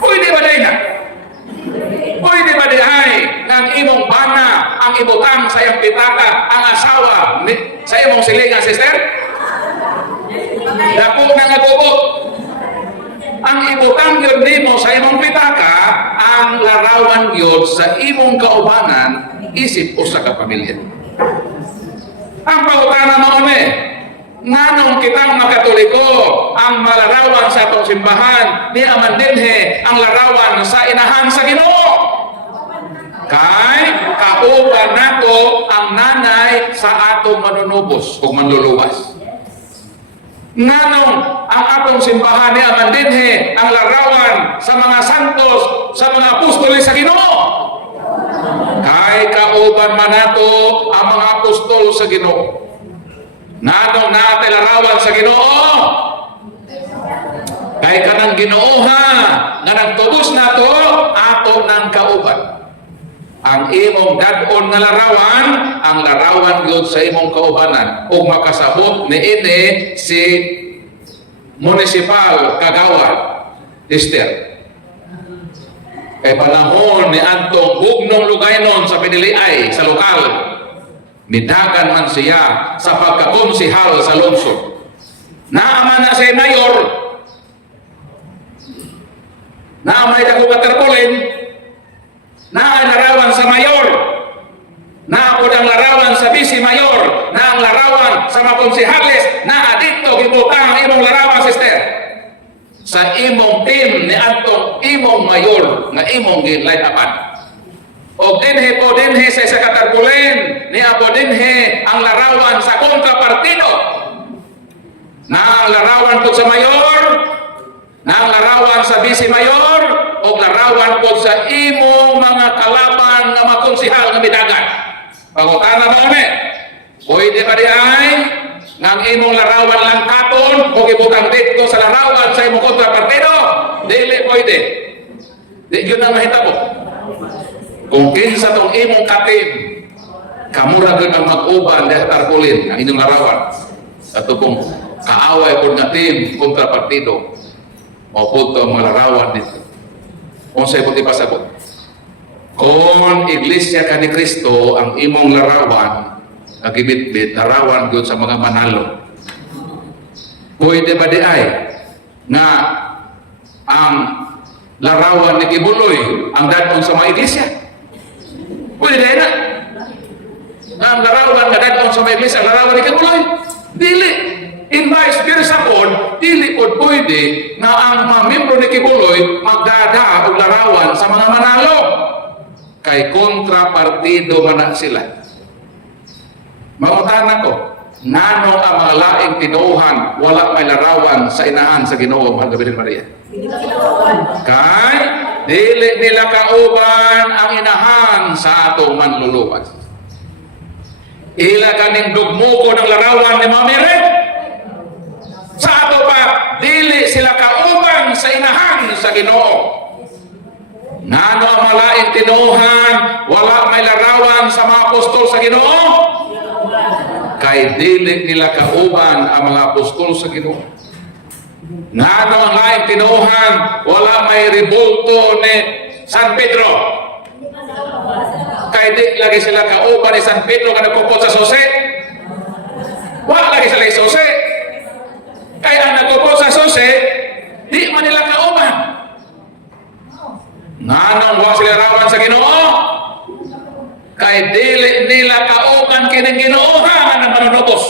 Pwede ba din? Pwede ba din ay ng imong bana ang ibutang sa iyong pitaka ang asawa sa imong silingan, sister? Dako na nagubot. Ang ibutang yun din mo sa imong pitaka ang larawan yun sa imong kaubanan isip o sa kapamilya. Ang pautana mo nganong kitang makatoliko ang malarawan sa atong simbahan ni amandinhe ang larawan sa inahan sa Ginoo. Kay kauban nato ang nanay sa atong manunubos o manluluwas. Nganong ang atong simbahan ni amandinhe ang larawan sa mga santos, sa mga apostoles sa Ginoo. Kay kauban man nato ang mga apostol sa Ginoo. Nanong natin larawan sa Ginoo. Kay kanang Ginoo ha, nga nagtubos na to, ato ng kauban. Ang imong dadon nga larawan, ang larawan yun sa imong kaubanan. O makasabot ni ini si Municipal Kagawad, Esther. Kay panahon ni Antong Bugnong Lugaynon sa Piniliay, sa lokal, midagan man siya sa pagkakonsihal sa lungsod. Naaman na siya mayor, naamay dako katerpulin, naay larawan sa mayor, naapod ang larawan sa vice mayor, na ang larawan sa mga konsihales, na adito gibutang ang imong larawan, sister. Sa imong team ni Antong imong mayor, nga imong ginlaytapan. O dinhe po dinhe sa isa katarpulin, niya po dinhe ang larawan sa kontrapartido. Na ang larawan po sa mayor, na ang larawan sa vice mayor, o larawan po sa imong mga kalaban nga makonsihal nga midagan. Pangutana mo pwede ba di ay ng imong larawan lang kapon o ibutang dito sa larawan sa imong kontrapartido? Dili pwede. Di yun ang mahitabo. Kung kinsa tong imong katim, kamura gud ang mag-uban dahil tarpulin ang inyong larawan. At kung kaaway po nga team kontra partido, o po ang mga larawan dito. Kung sa'yo po ipasabot. Kung iglesia ka ni Kristo, ang imong larawan, nagibit-bit, larawan gud sa mga manalo. Pwede ba di ay nga ang larawan ni Kibuloy ang dadon sa mga iglesia? Pwede na ang larawan nga dadon sa mga iglesia, ang larawan ni Kibuloy? Dili. In vice versa po, dili po pwede na ang mga membro ni Kibuloy magdada o larawan sa mga manalo. Kay kontrapartido man na sila. Mangutana ko, nano ang mga laing tinuuhan wala may larawan sa inahan sa Ginoo, Mahal Gabriel Maria? Kay dili nila kauban ang inahan sa atong manluluwas. Ila kaning dugmuko ng larawan ni Mamire. Sa ato pa, dili sila kauban sa inahan sa Ginoo. Nano ang mga laing tinuuhan wala may larawan sa mga apostol sa Ginoo? Kay dili nila kauban ang mga apostol sa Ginoo. Ngano ang laing tinuuhan wala may rebulto ni San Pedro? Kay di lagi sila kauban ni San Pedro nga nagkupot sa sose? Wala lagi sila sose. Kay ang nagkupot sa sose, di man nila kauban. Nganong wala sila rawan sa Ginoo? Kay kay dili nila kauban kining Ginoo nga manunubos.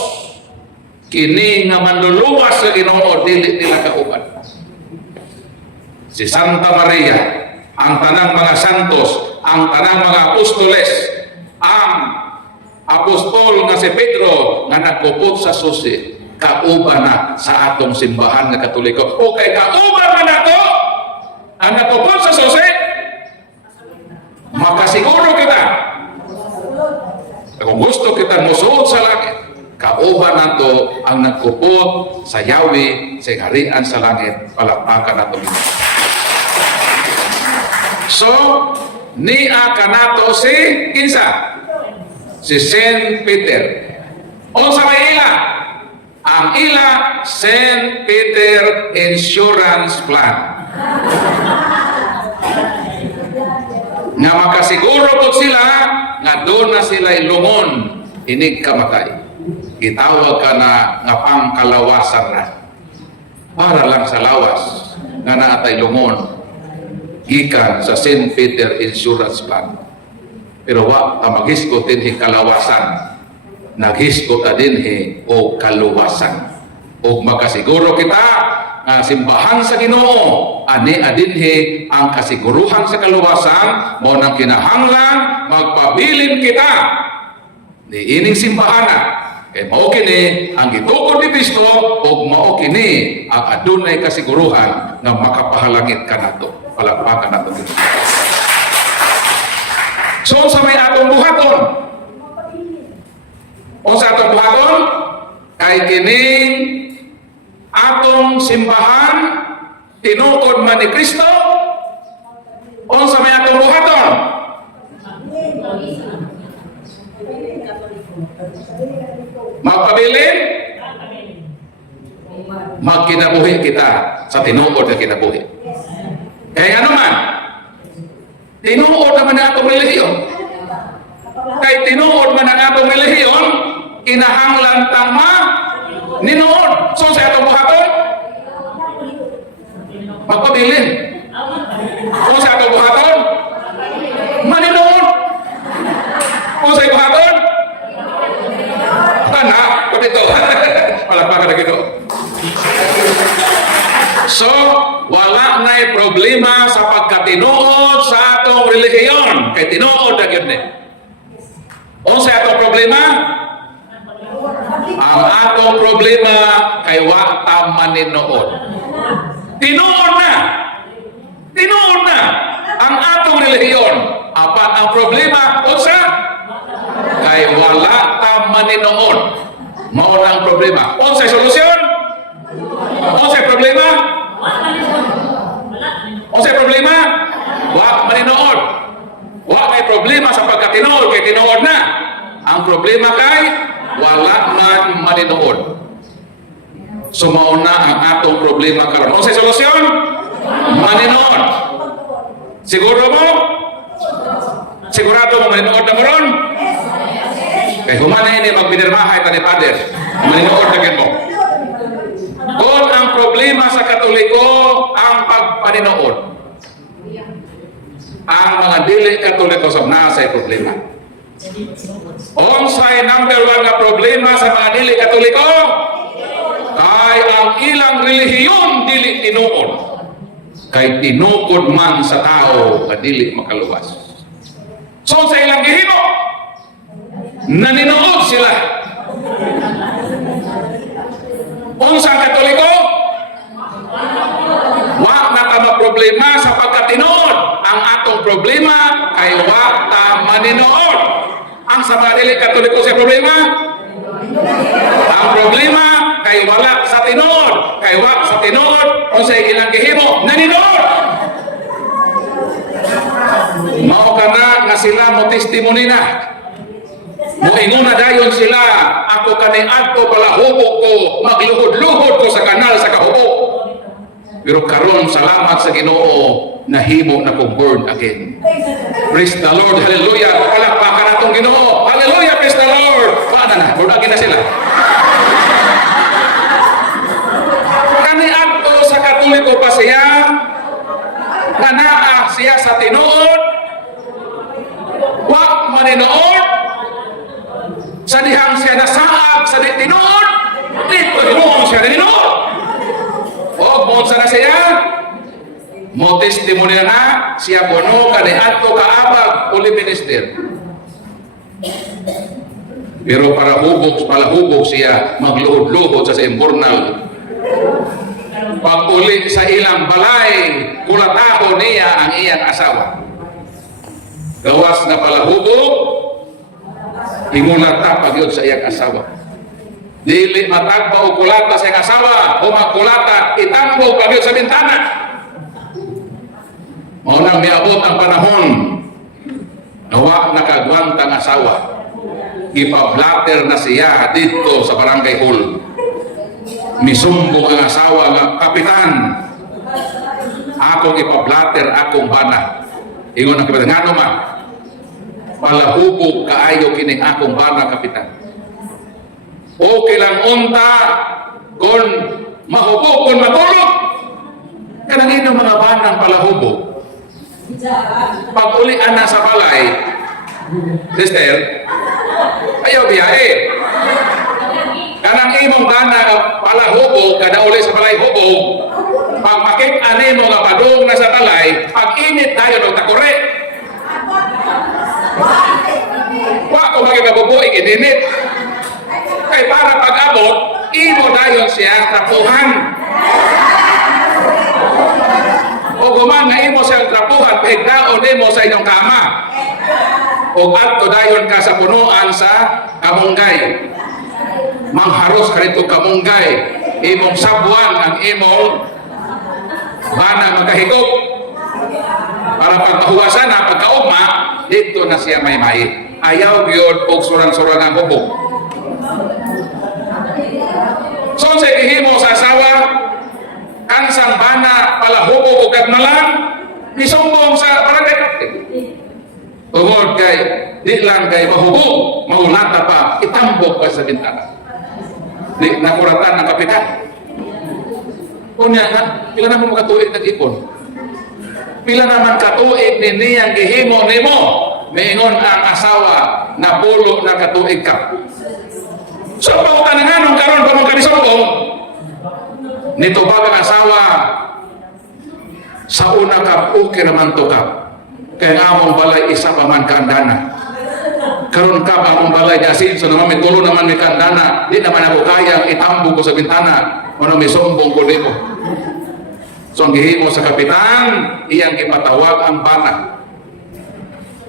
Kini nga manluluwas sa Ginoo dili nila kauban. Si Santa Maria, ang tanang mga santos, ang tanang mga apostoles, ang apostol nga si Pedro nga nagkupot sa susi, kauban na sa atong simbahan nga Katoliko. O kay kauban man nato ang nagkupot sa susi, makasiguro kita kung gusto kita musuot sa langit, kauban nato ang nagkupot sa yawi sa harian sa langit. Palakpakan nato. So niya kanato si kinsa? Si Saint Peter. O sa may ila? Ang ila Saint Peter Insurance Plan. Nga makasiguro po sila nga doon na sila ilungon inig kamatay. Gitawag ka na nga pangkalawasan na. Para lang sa lawas nga naatay lungon gikan sa St. Peter Insurance Plan. Pero wa ta maghisgot dinhi kalawasan. Naghisgot ta dinhi o kaluwasan. O makasiguro kita nga simbahan sa Ginoo ani adinhi ang kasiguruhan sa kaluwasan mo nang kinahanglan magpabilin kita ni ining simbahan. Kay mao kini ang gitukod ni Kristo ug mao kini ang adunay kasiguruhan nga makapahalangit kanato. Palakpakan nato. So sa may atong buhaton. O sa atong buhaton kay kining atong simbahan tinukod man ni Kristo. O sa may atong buhaton. Magpabilin, magkinabuhi kita sa tinuod na kinabuhi. Kaya ano man, tinuod naman ang atong relihiyon. Kay tinuod man ang atong relihiyon, kinahanglan tama ninuod. So sa atong buhaton, magpabilin. So sa atong buhaton, maninuod. So sa buhaton, tanak, pati ito. Palakpakan na gito. So, wala na'y problema sa pagkatinuod sa atong relihiyon. Kay tinuod na yun eh. O sa atong problema? Ang atong problema kay wa ta maninood. Tinuod na. Tinuod na ang atong relihiyon. Apan ang problema, o sa? Kay wala ta maninood. Mao na ang problema. O sa solusyon? O sa problema? O sa problema? Wa maninood. Wa may problema sa pagkatinuod kay tinuod na. Ang problema kay wala man maninood. So mao na ang atong problema karon. O sa solusyon? Maninood. Siguro mo? Sigurado mo maninood na karon? Kay humanay ni magbinirmahay ta ni Pader. Maninood na gid mo. Kung ang problema sa Katoliko ang pagpaninood, ang mga dili Katoliko sa nasa'y problema. Unsay number one nga problema sa mga dili Katoliko? Kay ang ilang relihiyon dili tinuod. Kay tinukod man sa tao nga dili makaluwas. So sa ilang gihimo, naninood sila. Unsang Katoliko? Wa na ta problema sa pagkatinuod. Ang atong problema kay wa ta maninood. Ang sa mga dili Katoliko sa problema? Ang problema kay wala sa tinuod. Kay wa sa tinuod o sa ilang gihimo naninood. Mao kana nga sila mo testimony na. Moingon na dayon sila, ako kani adto pala hubog ko, magluhod-luhod ko sa kanal sa kahubog. Pero karon salamat sa Ginoo, nahimo na kong born again. Praise the Lord, hallelujah. Palakpakan natong Ginoo, hallelujah, praise the Lord. Paano na, born again na sila. Kani adto sa Katoliko pa siya, nanaa siya sa tinuod, wa maninood, Sa dihang siya nasaab sa tinuod, dito tinuod siya na tinuod. O, bunsa na siya, mo testimony na siya kuno kani adto kaabag uli minister. Pero para hubog siya magluhod-luhod sa impurnal. Pag uli sa ilang balay, kulataho niya ang iyang asawa. Gawas na palahubog, imulata pag yun sa iyang asawa. Dili matagpa o kulata sa iyang asawa, o magkulata, itambog pag yun sa bintana. Maunang miabot ang panahon, nawa nakagwanta ang asawa. Ipablatter na siya dito sa barangay hall. Misumbong ang asawa nga, Kapitan, akong ipablatter akong bana. Ingon ang kapitan, nga naman, palahubog kaayo kining akong bana, Kapitan. Okay lang unta, kung mahubog, kung matulog. Kanang ino mga banang palahubog. Pag ulian na sa balay, sister, ayaw biyahe. Kanang imong bana palahubog, kada uli sa balay hubog, pag makit-ani mo nga padung na sa balay, pag init tayo ng takore. Wa ko magagabubuig ininit. Kay para pag-abot, imo dayon siya trapuhan. O guman nga imo siyang trapuhan, pagdaon mo sa inyong kama. O adto dayon ka sa punuan sa kamunggay. Mangharos ka rito kamunggay. Imong sabuan ang imong bana magkahigop. Para pag mahuwasan na, pagkaugma, dito na siya may-may. Ayaw yun o surang-surang ang hubog. So sa ihimo sa asawa, kansang bana palahubog o kagmalang, isumbong sa barangay captain. Tungod kay, di lang kay mahubog, mahulata pa, itambog pa sa bintana. Di nakuratan ng kapitan. Kunya nga, pila na mo makatuig nag-ipon. Pila naman katuig ni niyang gihimo nimo, maingon ang asawa na pulo na katuig ka. So, pautan na nga nung karon pa mong kanisokong, nito ba ang asawa, sa una ka, okay naman to ka. Kaya nga mong balay, isa pa man kaandana. Karon ka pa mong balay, asin, so naman may tulo naman may kaandana, di naman ako kayang itambog ko sa bintana, o may sumbong ko nito. So, ang gihimo sa kapitan, iyang ipatawag ang bana.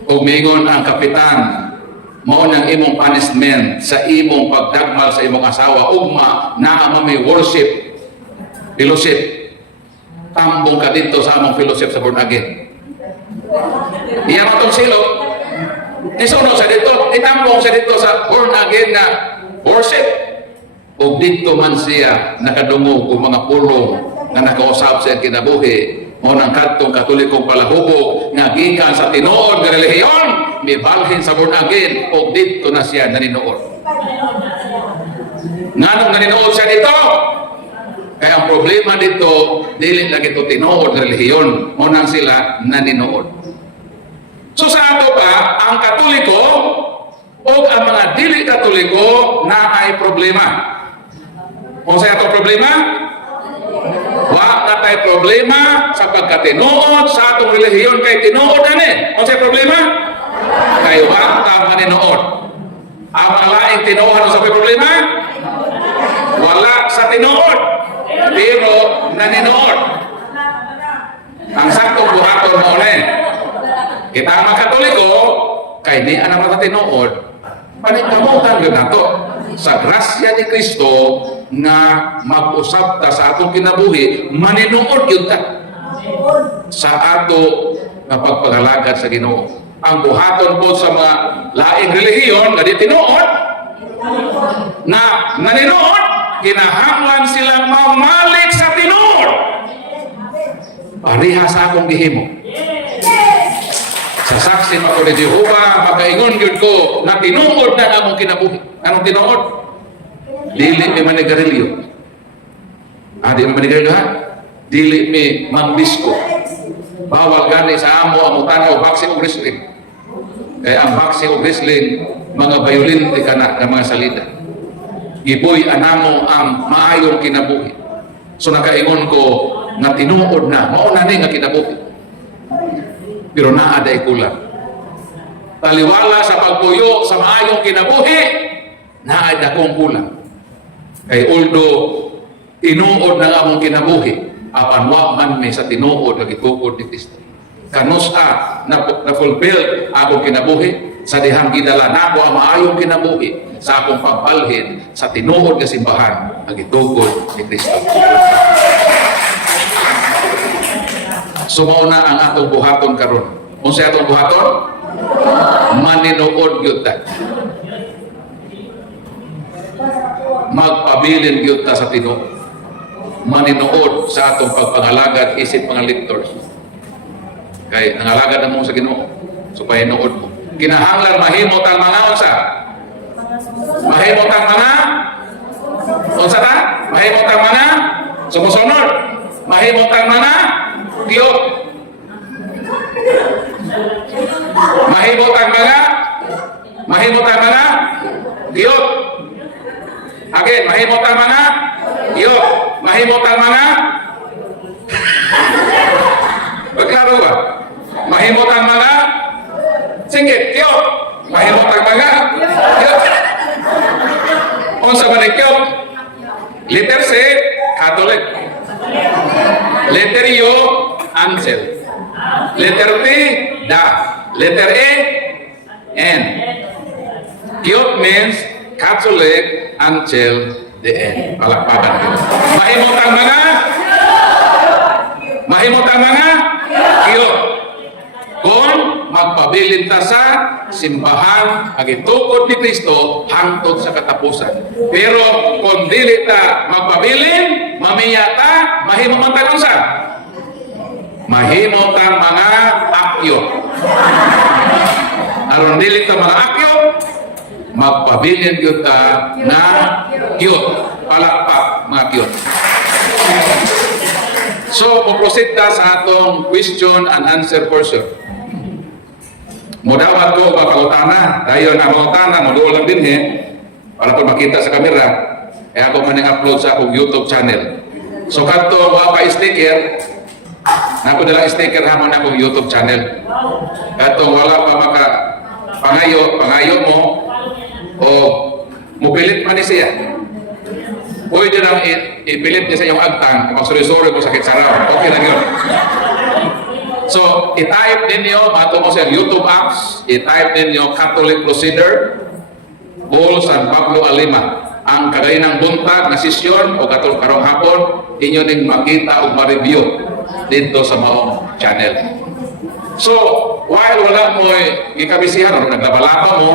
O mingon ang kapitan, mao nang imong punishment sa imong pagdagmal sa imong asawa ugma naa may worship fellowship, tambong ka dito sa among fellowship sa born again. Iya matong silo isuno sa dito, itambong sa dito sa born again na worship. O dito man siya nakadungog o mga pulong na nakausap sa kinabuhi. Mo nang kadtong katolikong palahubog nga gikan sa tinuod nga relihiyon, mibalhin sa born again, o dito na siya naninood. Nganong naninood siya dito? Kaya ang problema dito, dili lagi ito tinuod nga relihiyon, mo nang sila naninood. So sa ato pa, ang katoliko o ang mga dili katoliko na ay problema. O sa ato problema? Wa na tayo problema sa pagkatinuod sa atong relihiyon kay tinuod ani. Ano sa problema? Kay wa ta maninood. Ang mga laing tinuod sa problema? Wala sa tinuod, pero naninood. Ang saktong buhaton mo ulit. Kita ang mga Katoliko, kay di anak na tinuod, panikamutan yun nato sa grasya ni Kristo nga mag-usap ta sa atong kinabuhi, maninuod yun ta sa ato nga pagpagalagad sa Ginoo. Ang buhaton po sa mga laing relihiyon nga di tinuod na naninood, kinahanglan silang mamalik sa tinuod. Pariha sa akong gihimo. Sa saksi ako ni Jehovah, makaingon yun ko na tinuod na among kinabuhi. Anong tinuod? Dili mi manigarilyo. Di mi manigarilyo ha? Dili mi mangbisko. Bawal gani sa amo ang utanaw baksi o wrestling. Kaya ang baksi o wrestling mga violente ka na ng mga salida. Giboy anamo ang maayong kinabuhi. So nakaingon ko nga tinuod na, mauna ni nga kinabuhi. Pero naa day kulang. Taliwala sa pagpuyo sa maayong kinabuhi, naa dakong kulang. Kay although tinuod na among kinabuhi, apan wa man may sa tinuod nga gitukod ni Kristo. Kanusa na fulfill akong kinabuhi sa dihang gidala nako ang maayong kinabuhi sa akong pagbalhin sa tinuod nga simbahan ang gitukod ni Kristo. Sumauna ang atong buhaton karon. Unsa atong buhaton? Maninuod gyud ta. Magpabilin gyud ta sa tinuod. Maninuod sa atong pagpangalagad isip mga lectors. Kay nangalagad na mo sa Ginoo, so pahinuod mo. Kinahanglan mahimot ang mga unsa? Mahimot ang mga unsa ta? Mahimot ang mga sumusunod. Mahimot ang mga tiyot. Mahimot ang mga tiyot. Again, mahimot ang mga tiyot. Mahimot ang mga Pagklaro ba? Mahimot ang mga singgit, tiyot. Mahimot ang mga tiyot. Unsa man ang tiyot? Letter C, Catholic. Letter U, Ansel. Letter T, Da. Letter E, N. Tiyot means Catholic until the end. Palakpakan kita. Mahimot ang mga tiyot. Kung magpabilin ta sa simbahan ang itukod ni Kristo hangtod sa katapusan. Pero kung dili ta magpabilin, mamiya ta, mahimo man ta unsa? Mahimo ta mga akyo. Aron dili ta mga akyo, magpabilin gyud ta na cute. Palakpak mga cute. So, puproceed ta sa atong question and answer portion. Mudawat ko papangutana. Dayon ang pangutana, muduol lang din para po makita sa kamera. Kaya ako man upload sa akong YouTube channel. So, kanto wa pa sticker, nako dala sticker hamon na akong YouTube channel. Kanto wala pa maka pangayo mo o mupilit man ni siya. Pwede nang ipilit niya sa iyong agtang, magsuri-suri mo sakit saraw. Okay lang yun. So, i-type ninyo, bato mo sa YouTube apps, i-type ninyo Catholic Crusader, Paul San Pablo Alima. Ang kagay ng buntag na sesyon o katong karong hapon, inyo ning makita o ma-review dito sa maong channel. So, while wala mo ikabisihan o naglabalaba mo,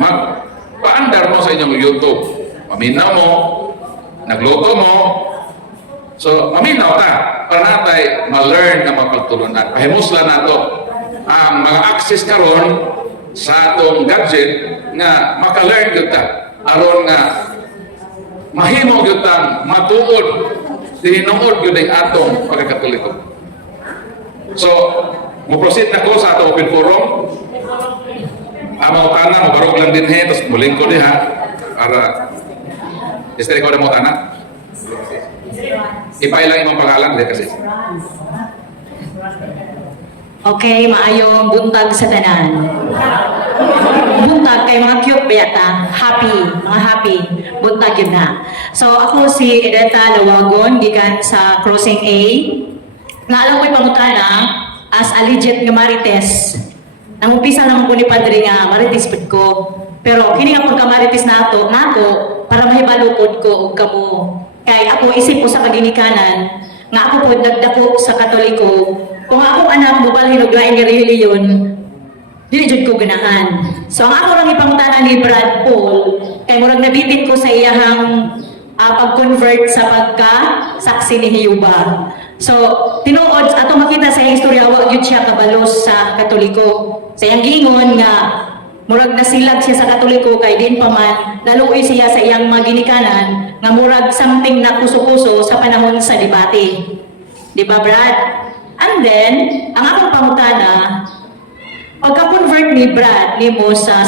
magpaandar mo sa inyong YouTube. Maminaw mo, nagluto mo, so maminaw ta para natay ma-learn na mapagtulunan. Pahimusla nato ang mga access karon sa atong gadget nga maka-learn gyud ta aron nga mahimo gyud ta matuod tinuod gyud ang atong pagkakatoliko. So, mo-proceed na ko sa atong open forum. Amo kana mo barog lang din tapos muling ko diha para Esther, ikaw na mo tanak? Ipailang imong pangalan dahil kasi. Okay, maayong buntag sa tanan. Buntag kay mga cute beta, mga happy, buntag yun na. So ako si Edeta Lawagon, gikan sa Crossing A. Nga alam ko'y pangutana, as a legit nga Marites, namupisa naman ko ni Padre nga Marites pud ko. Pero kini nga pagka-Marites nako, para mahibalupod ko og kamo. Kay ako isip ko sa kaginikanan, nga ako po nagdako sa Katoliko. Kung akong anak mubalhin og lain nga reliyon, dili jud ko ganahan. So ang ako lang ipangutana ni Brad Paul, kay murag nabitin ko sa iyahang pag-convert sa pagka-saksi ni Jehovah. So, tinuod, ato makita sa iyang istorya, wag yun siya kabalos sa Katoliko. Sa iyang gingon nga, murag nasilag siya sa Katoliko, kay din pa man, laluoy siya sa iyang mga ginikanan, nga murag something na kuso-kuso sa panahon sa debate. Di ba, Brad? And then, ang akong pangutana, pagka-convert ni Brad, ni mo sa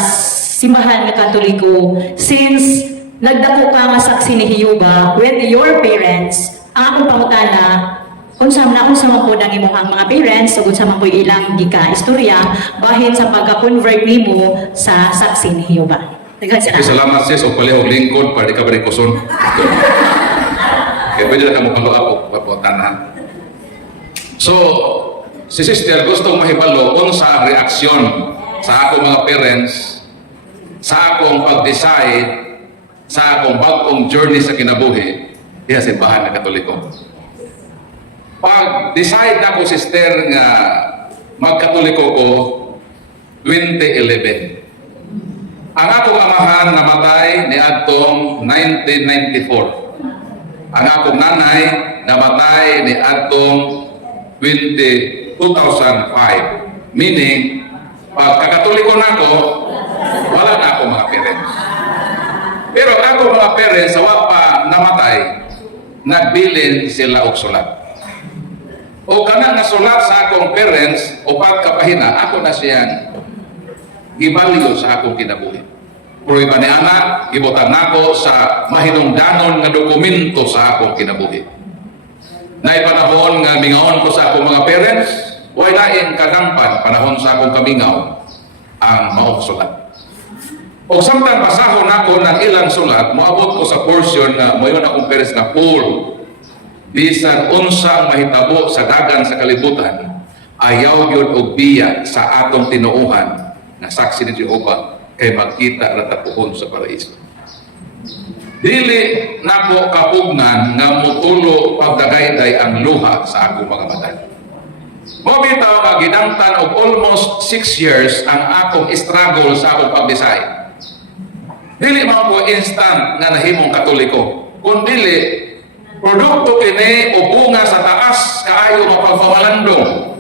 simbahan nga Katoliko, since nagdako ka nga saksi ni Jehova with your parents, ang akong pangutana, unsa man po ang imong mga parents, ug unsa man po ilang gika-istorya bahin sa pagka-convert nimo sa saksi ni Jehova. Salamat sis, o palihog lingkod, para di ka barikuson. Kaya pwede na ka mong ako, paputan. So, si sister gusto mahibalo kung sa reaksyon sa akong mga parents, sa akong pag-decide, sa akong bagong journey sa kinabuhi, diya sa simbahan na Katoliko. Pag-decide na ko, sister, nga magkatoliko ko, 2011. Ang akong amahan namatay ni adtong 1994. Ang akong nanay namatay ni adtong 2005. Meaning, pag kakatoliko na ako, wala na akong mga parents. Pero ako mga parents, sa pa namatay, nagbilin sila og sulat. O kana nga sulat sa akong parents, o pagkapahina, ako na siyang gibalyo sa akong kinabuhi. Pruiba ni anak, ibutan nako sa mahinungdanon nga dokumento sa akong kinabuhi. Naipanahon nga mingaon ko sa akong mga parents, way lain kadampan panahon sa akong kamingaw ang maong sulat. O samtang basahon ako ng ilang sulat, moabot ko sa portion nga mayon akong parents nga full. Bisan unsa ang mahitabo sa dagan sa kalibutan, ayaw yun og biya sa atong tinuuhan na saksi ni Jehova kay magkita ratapuhon sa paraiso. Dili nako kapugnan nga mutulo pagdagayday ang luha sa akong mga mata. Mo bitaw nga ginamtan og almost 6 years ang akong struggle sa akong pag-decide. Dili man ko instant nga nahimong Katoliko, kundi produkto kini o bunga sa taas kaayo mapagpamalandong.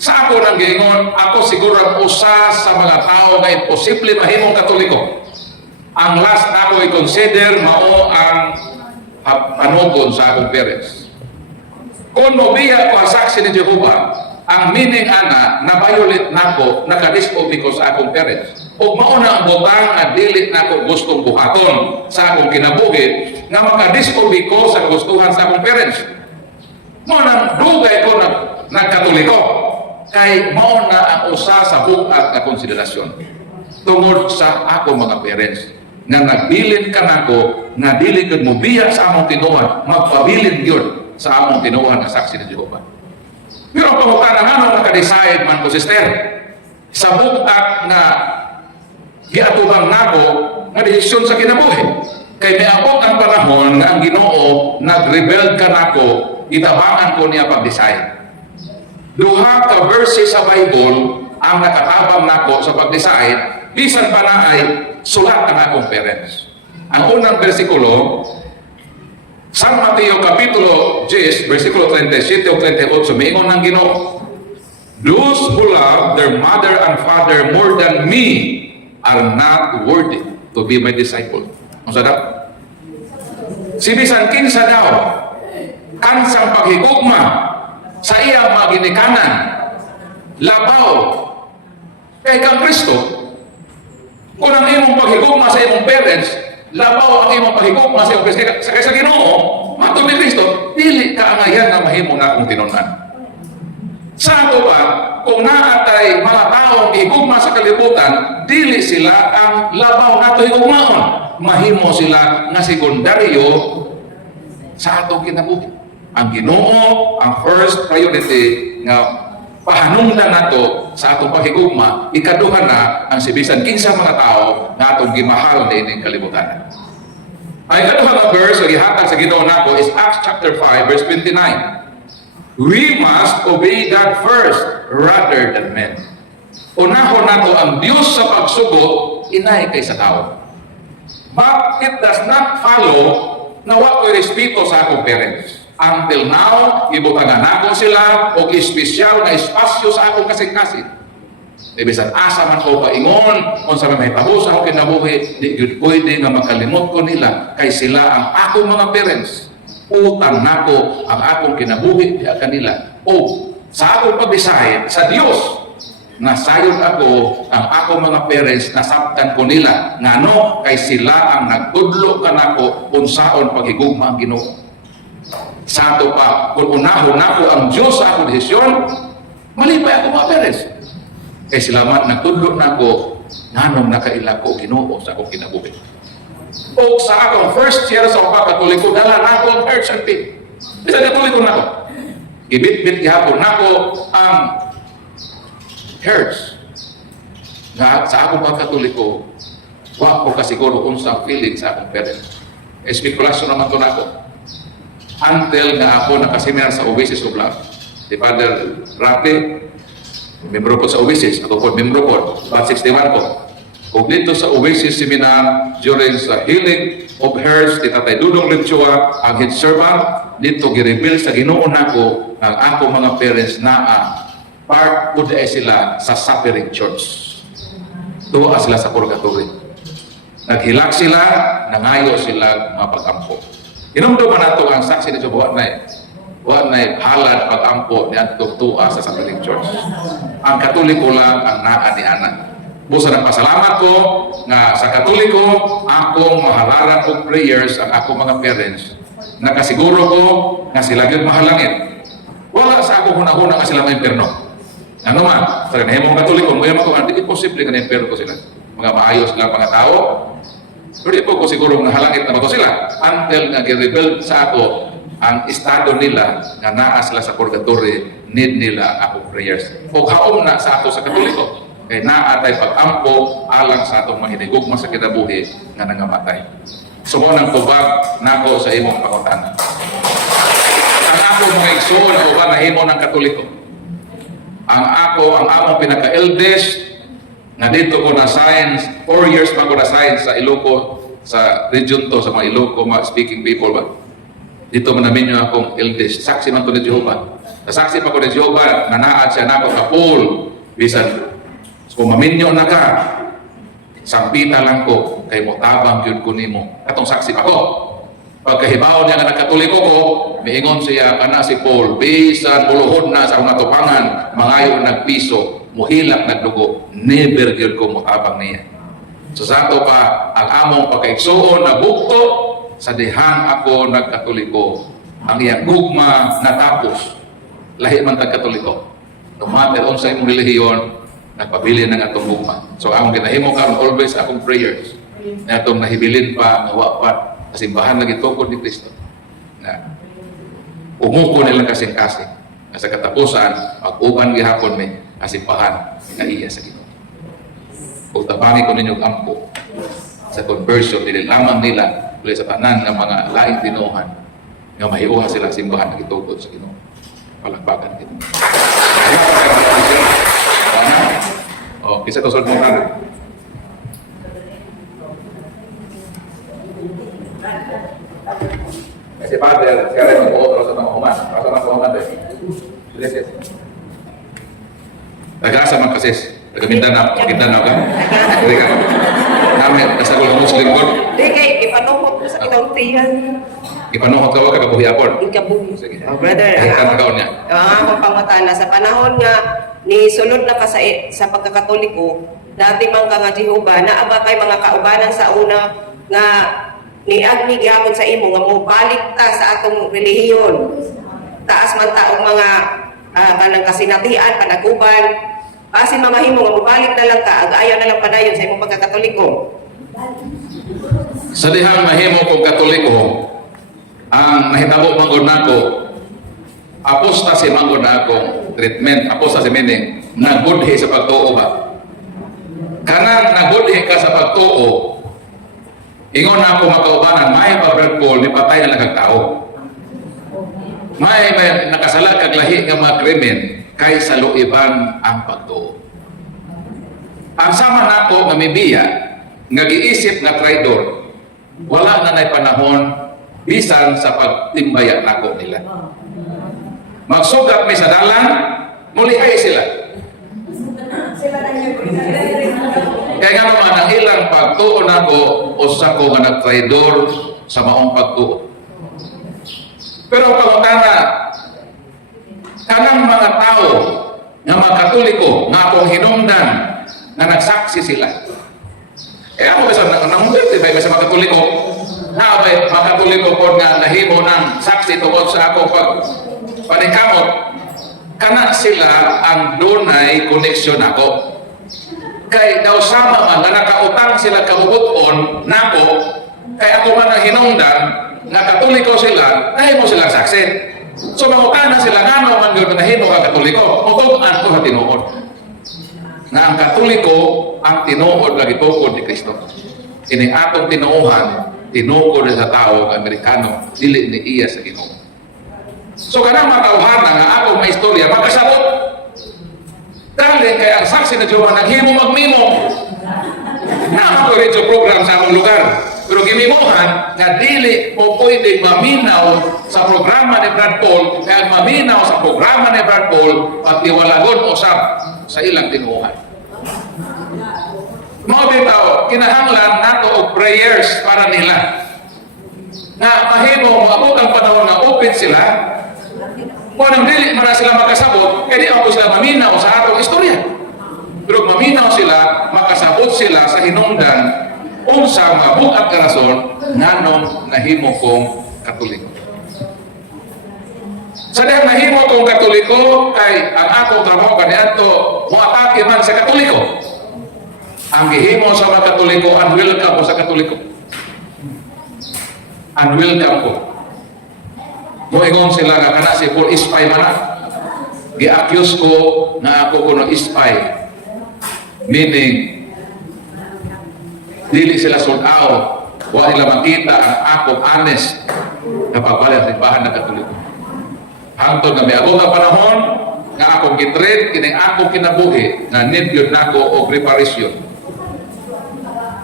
Sa ako nang giingon, ako siguro ang usa sa mga tao na imposible mahimong Katoliko. Ang last na ako i-consider mao ang panugon sa akong parents. Kung mobiya ko ang saksi ni Jehova, ang meaning ana na violate nako, nakadisobey ko sa akong parents. O mao na ang butang na dili nako gustong buhaton sa akong kinabuhi nga makadisobey ko sa gustuhan sa akong parents. Mao nang dugay ko na Katoliko. Kay mao na ang usa sa buhat nga konsiderasyon tungod sa ako mga parents nga nagbilin ka nako nga dili gud mo biya sa among tinuod, magpabilin gyud sa among tinuod nga saksi ni Jehova. Pero ang pangutana nga naka-decide man ko, sister, sa buhat nga giatubang nako nga desisyon sa kinabuhi. Kay miabot ang panahon nga ang Ginoo nag-rebel ka nako, itabangan ko niya pag-decide. Duha ka verses sa Bible ang nakatabang nako sa pag-decide, bisan pa na ay sulat ang akong parents. Ang unang bersikulo, San Mateo Kapitulo 10, versikulo 37 o 38, miingon ng Ginoo, those who love their mother and father more than me are not worthy to be my disciple. Ang sadap? Si bisan kinsa daw, kansang paghigugma sa iyang mga ginikanan, labaw, kay kang Kristo. Kung ang imong paghigugma sa imong parents, labaw ang imong paghigugma sa imong Kristo, sa Ginoo, matod ni Kristo, dili ka angayan na mahimo na akong tinunan. Sa ato pa, kung naatay mga taong higugma sa kalibutan, dili sila ang labaw nato higugmaon. Mahimo sila nga sekundaryo sa atong kinabuhi. Ang Ginoo, ang first priority nga pahanungdan nato sa atong paghigugma, ikaduha na ang sibisan kinsa mga tao na atong gimahal na ining kalibutan. Ang ikaduha nga verse o gihatag sa Ginoo nako is Acts chapter 5 verse 29. We must obey God first rather than men. Unahon nato ang Dios sa pagsugo, inay kay sa tao. But it does not follow na wa ko'y respeto sa akong parents. Until now, ibutangan ako sila o espesyal na espasyo sa akong kasing-kasing. Ibisan asa man ko paingon, kung sa may tahos ako kinabuhi, di yun pwede nga makalimot ko nila kay sila ang akong mga parents. Utang nako ang akong kinabuhi di kanila. O sa akong pag-decide sa Dios nasayod ako ang ako mga parents nasabtan ko nila ngano kay sila ang nagtudlo kanako unsaon paghigugma ang Ginoo. Sa ato pa kung unahon nako ang Dios sa akong desisyon, malipay ako mga parents. Kay sila man nagtudlo nako nganong nakaila ko Ginoo sa akong kinabuhi. O sa akong first year sa pagkatoliko dala nako ang heart santi. Bisa katoliko nako. Ibit-bit gihapon nako ang herds nga sa akong pagkatoliko wa ko kasiguro unsang feeling sa akong parents. Espekulasyon naman to nako until nga ako nakaseminar sa Oasis of Love. Si Father Rafi, membro ko sa Oasis, ako po membro ko, bat 61 ko. Kung dito sa Oasis Seminar during sa Healing of Herds, ni Tatay Dudong Limchua, ang head servant, dito gireveal sa Ginoo nako ang ako mga parents na part po dahil sila sa suffering church. Tuwa sila sa purgatory. Naghilak sila, nangayo sila mapag-ampo. Inumdo man nato ang saksi ni Diyo, buwan na halad pag-ampo ni Antong tuwa sa suffering church. Ang Katoliko lang ang naa ni Ana. Busa ng pasalamat ko nga sa Katoliko, akong mahalaran og prayers ang ako mga parents. Nakasiguro ko nga sila yun mahalangin. Wala sa ako hunahuna nga sila may impierno. Ano man, sa kanahimong Katoliko, ngayon ako, hindi posible nga na-impierno ko sila. Mga maayos lang mga tao. Pero di po ko siguro nahalangit na ba ko sila until nga gi-reveal sa ako ang estado nila nga naa sila sa purgatory, need nila ako prayers. O haom na sa ato sa Katoliko. Kaya naatay pag-ampo alang sa atong mahinigugma sa kinabuhi nga nangamatay. Sumo ng tubag nako sa imong pangutana. Ang ako mga igsoon na uban na himo ng Katoliko. Ang among pinaka-eldest na dito ko na science, 4 years pa ko na science sa Iloco, sa region to, sa mga Iloco, mga speaking people ba. Dito man namin yung akong eldest. Saksi man ko ni Jehovah. Saksi pa ko ni Jehovah, nanaad siya na ako kapul. Bisan, kung maminyo na ka, sampita lang ko, kay mo tabang yun ko nimo. Katong saksi pa ko. Pagkahibaon niya nga nagkatoliko ko, miingon siya, kana si Paul, bisan buluhod na sa akong atupangan, mangayo nagpiso, muhilak nagdugo, never yun ko mutabang niya. So sa ato pa, ang among pagkaigsuon na bukto, sa dihang ako nagkatoliko, ang iyang gugma natapos, lahi man tagkatoliko. No matter on sa imong relihiyon, nagpabili ng atong gugma. So among ginahimo karon always akong prayers, na atong nahibilin pa, nawa pa, kasimbahan lagi tungkol ni Kristo. Na umuko nilang kasing-kasing. Sa katapusan, pag-uban gihapon may kasimbahan na iya sa Ginoo. Kung tabangi ko ninyong ampo sa conversion, nililaman nila ulit sa tanan ng mga laing tinuhan nga mahiuha sila simbahan na gitugod sa Ginoo. Palagbagan kita. O, kisa to sort mo na. Kasi Father, sekarang mag-uotro sa mga human. Para sa mga human din. Blessed. Nag-asa man kasi. Taga-Mindanao. Mindanao ka? Hindi ka. Namin, nasa ko lang Muslim ko. Hindi kay, ipanuhot ko sa kinauntihan. Ipanuhot ka ba kagabuhi apon? Ikabuhi. Sige. Oh, brother. Kahit ka nagaon niya. Akong pangutana, sa panahon nga ni sulod na ka sa pagkakatoliko, dati man ka nga Jehovah, naaba kay mga kaubanan sa una nga niagni gyapon sa imo nga mo balik ta sa atong relihiyon. Taas man taong mga kanang kasinatian, panaguban. Asin mamahimo nga mo balik na lang ka, ag-ayaw na lang padayon sa imong pagkakatoliko. Sa dihang mahimo kong Katoliko, ang nahitabo manggod nako, apostasy manggod nako, treatment, apostasy meaning, nagudhi sa pagtuo ba? Kanang nagudhi ka sa pagtuo, ingon na ako makaubanan, may pa-Brad Paul, may patay na nagkagtao. May nakasalag kaglahi ng mga krimen, kay sa luiban ang pagtuo. Ang sama nako nga mibiya, nga giisip nga traidor, wala na nay panahon, bisan sa pagtimbaya nako nila. Magsugat mi sa dalan, mulihay sila. Kaya nga naman, ang ilang pagtuo nako, usa ko nga nagtraidor sa maong pagtuo. Pero pagkana, kanang mga tao nga mga Katoliko, nga akong hinungdan na nagsaksi sila. Kaya ako bisa nangunggit, di ba sa mga Katoliko? Na ba mga Katoliko po nga nahimo ng saksi tungkol sa ako pag paningkamot, kana sila ang dunay koneksyon ako. Kay daw sama man nga nakautang sila kabubuton nako, kay ako man ang hinungdan nga Katoliko sila, nahimo silang saksi. So mangutana sila ngano man gyud nahimo ka Katoliko, utuan ko sa tinuod. Nga ang Katoliko ang tinuod lagi tukod ni Kristo. Ini atong tinuohan, tinukod sa tao ng Amerikano, dili ni iya sa Ginoo. So kanang matawhana nga akong may istorya, makasabot. Dahil kay ang saksi na Diyo naghimo magmimo. Na ako rin program sa among lugar. Pero gimimuhan nga dili mo pwedeng maminaw sa programa ni Brad Paul, kaya maminaw sa programa ni Brad Paul, pagtiwalagon usap sa ilang tinuohan. Mga bitaw, kinahanglan nato og prayers para nila. Na mahimo maabot ang panahon na open sila, kung anong dili man na sila makasabot, kaya di ako sila maminaw sa atong istorya. Pero maminaw sila, makasabot sila sa hinungdan unsa mabuhat ka rason nganong nahimo kong Katoliko. Sa dahil nahimo kong Katoliko, kay ang akong trabaho kaniadto moatake man sa Katoliko. Ang gihimo sa mga Katoliko, unwelcome ko sa Katoliko. Unwelcome ko. Moingon sila nga kana si Paul ispay man na. Gi-accuse ko na ako kuno ispay. Meaning, dili sila sultaw, wa nila makita ang akong honest na pagbalay sa simbahan ng Katoliko. Hangtod na may abot ang panahon nga akong gitreat, kining akong kinabuhi na need yun nako og reparation.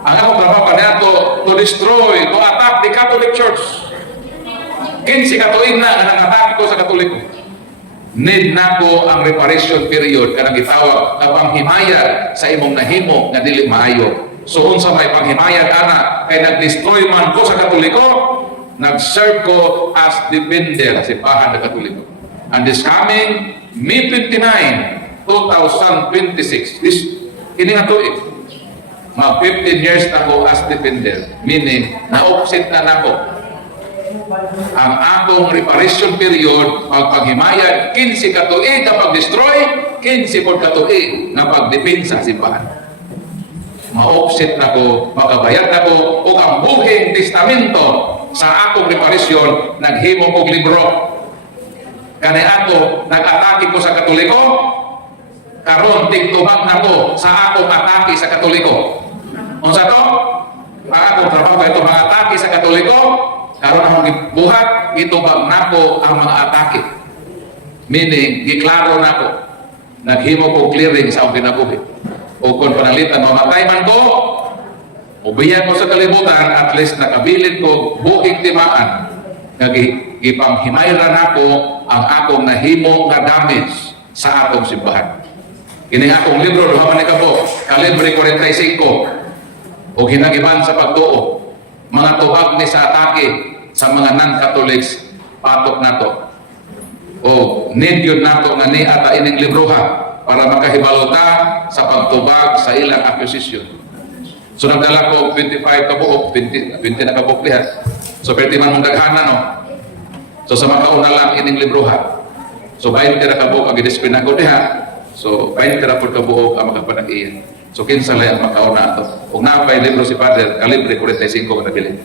Ang akong trabaho pa nato to destroy, to attack the Catholic Church. 15 katuig na nga nang-attack ko sa Katoliko. Need nako ang reparation period kanang gitawag na panghimaya sa imong nahimo nga dili maayo. So unsa may panghimayag ana kay nag-destroy man ko sa Katoliko, nag-serve ko as defender sa simbahan ng Katoliko. And this coming May 29, 2026, this ini nga tuig, mag 15 years na ko as defender, meaning na-offset na nako ang akong reparation period, pagpanghimayag 15 katuig na pag-destroy, 15 pod katuig na pagdepensa sa simbahan. Ma-offset na ko, makabayad na ko, o ang buhing testamento sa akong reparation, naghimo kong libro. Kani ako, nag-atake ko sa Katoliko, karon tigtubag na ko sa akong atake sa Katoliko. Unsa to? Ang akong trabaho ito mga atake sa Katoliko, karon akong buhat, itubag na ko ang mga atake. Meaning, giklaro na ko, naghimo ko clearing sa akong kinabuhi. O kung panalitan, mamatay man ko, ubiyan ko sa kalibutan, at least nakabilin ko buhing timaan, gipanghimayra na ko ang akong nahimo nga damage sa akong simbahan. Kining akong libro, duha man ni kabo, kalibre 45, o ginagiban sa pagtuo, mga tubag ni sa atake sa mga non-Catholics, patok na to. O need yun na to nga ni ata ining libroha, para makahibalota sa pagtubag sa ilang accusation. So nagdala ko 25 kabuok, 20 na kabuok lihat. So 20 man mong daghana no. So sa makauna lang ining libroha. So 20 na kabuok ang gidispin ako diha. So 20 na po kabuok ang makapanag-iyan. So kinsa lay ang makauna ato. Kung napay libro si Father, kalibre 45 ang nabili.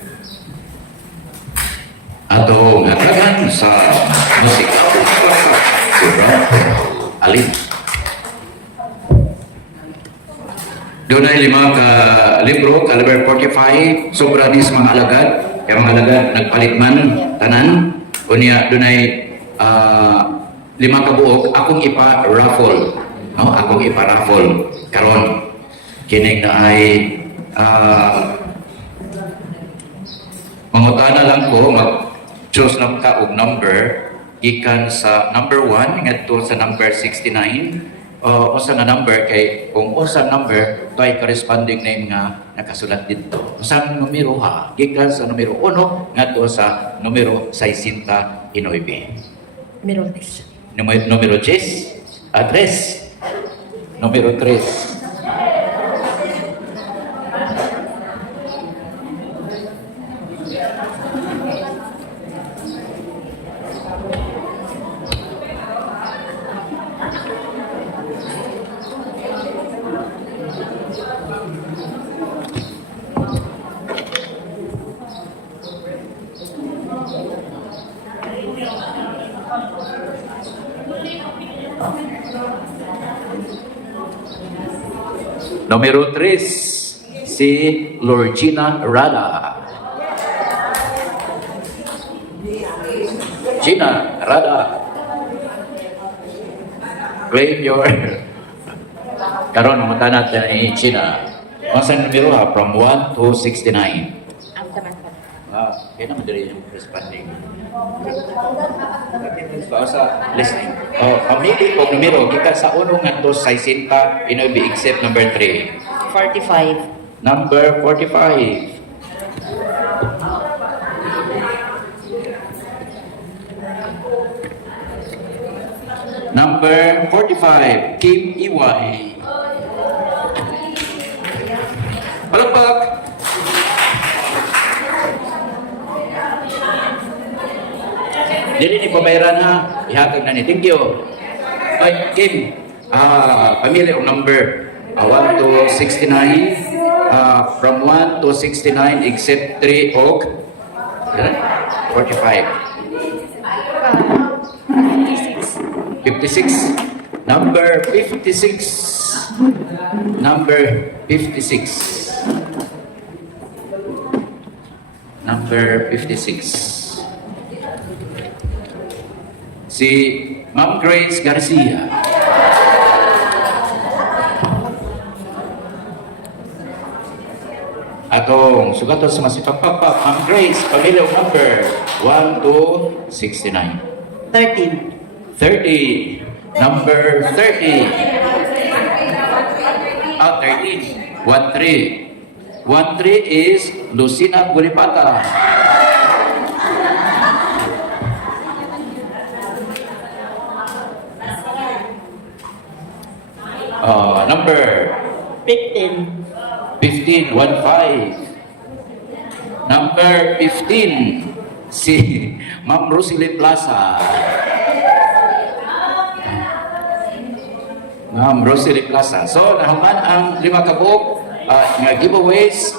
Ato ngatagan sa musika. Alin. Doon ay 5 ka libro, caliber 45, sobra ni sa mga alagad. Kaya mga alagad, nagpalit man, tanan. Kunya, doon ay 5 ka buok, akong ipa-raffle. No? Akong ipa-raffle. Karon, kinig na ay mangutana lang ko, mag-choose lang ka og number, gikan sa number 1, ngadto sa number 69, usa nga number kay kung usa number to ay corresponding name nga nakasulat dito. Usang numero ha, gikan sa numero 1 ngadto sa numero 69. Numero 10. Numero 10, address. Numero 3. Numero 3, si Lorgina Rada. Gina Rada. Claim your... Karon naman natin ni Gina. Ang sa numero ha, from 1 to 69. Kaya naman dali yung responding. Sa listening. Pamili po numero, kita sa unong nga to sa isinta, inubi except number 3. 45. Number 45. Number 45, Kim Iway. Palakpak! Dili ni pamayaran ha, ihatag na ni. Thank you. Ay, Kim, pamili ang number 1 to 69. From 1 to 69 except 3 og 45. 56. Number 56. Number 56. Number 56. Si Ma'am Grace Garcia. Atong sugaton sa masipagpagpag, Ma'am Grace, pamilyang number 1 to 69. 13. 30. Number 30. 13. 13. 13 is Lucina Gulipata. Number 15. 15. 15. Number 15. Si Ma'am Rosalie Plaza. Ma'am Rosalie Plaza. So, nahaman ang 5 kabuok nga giveaways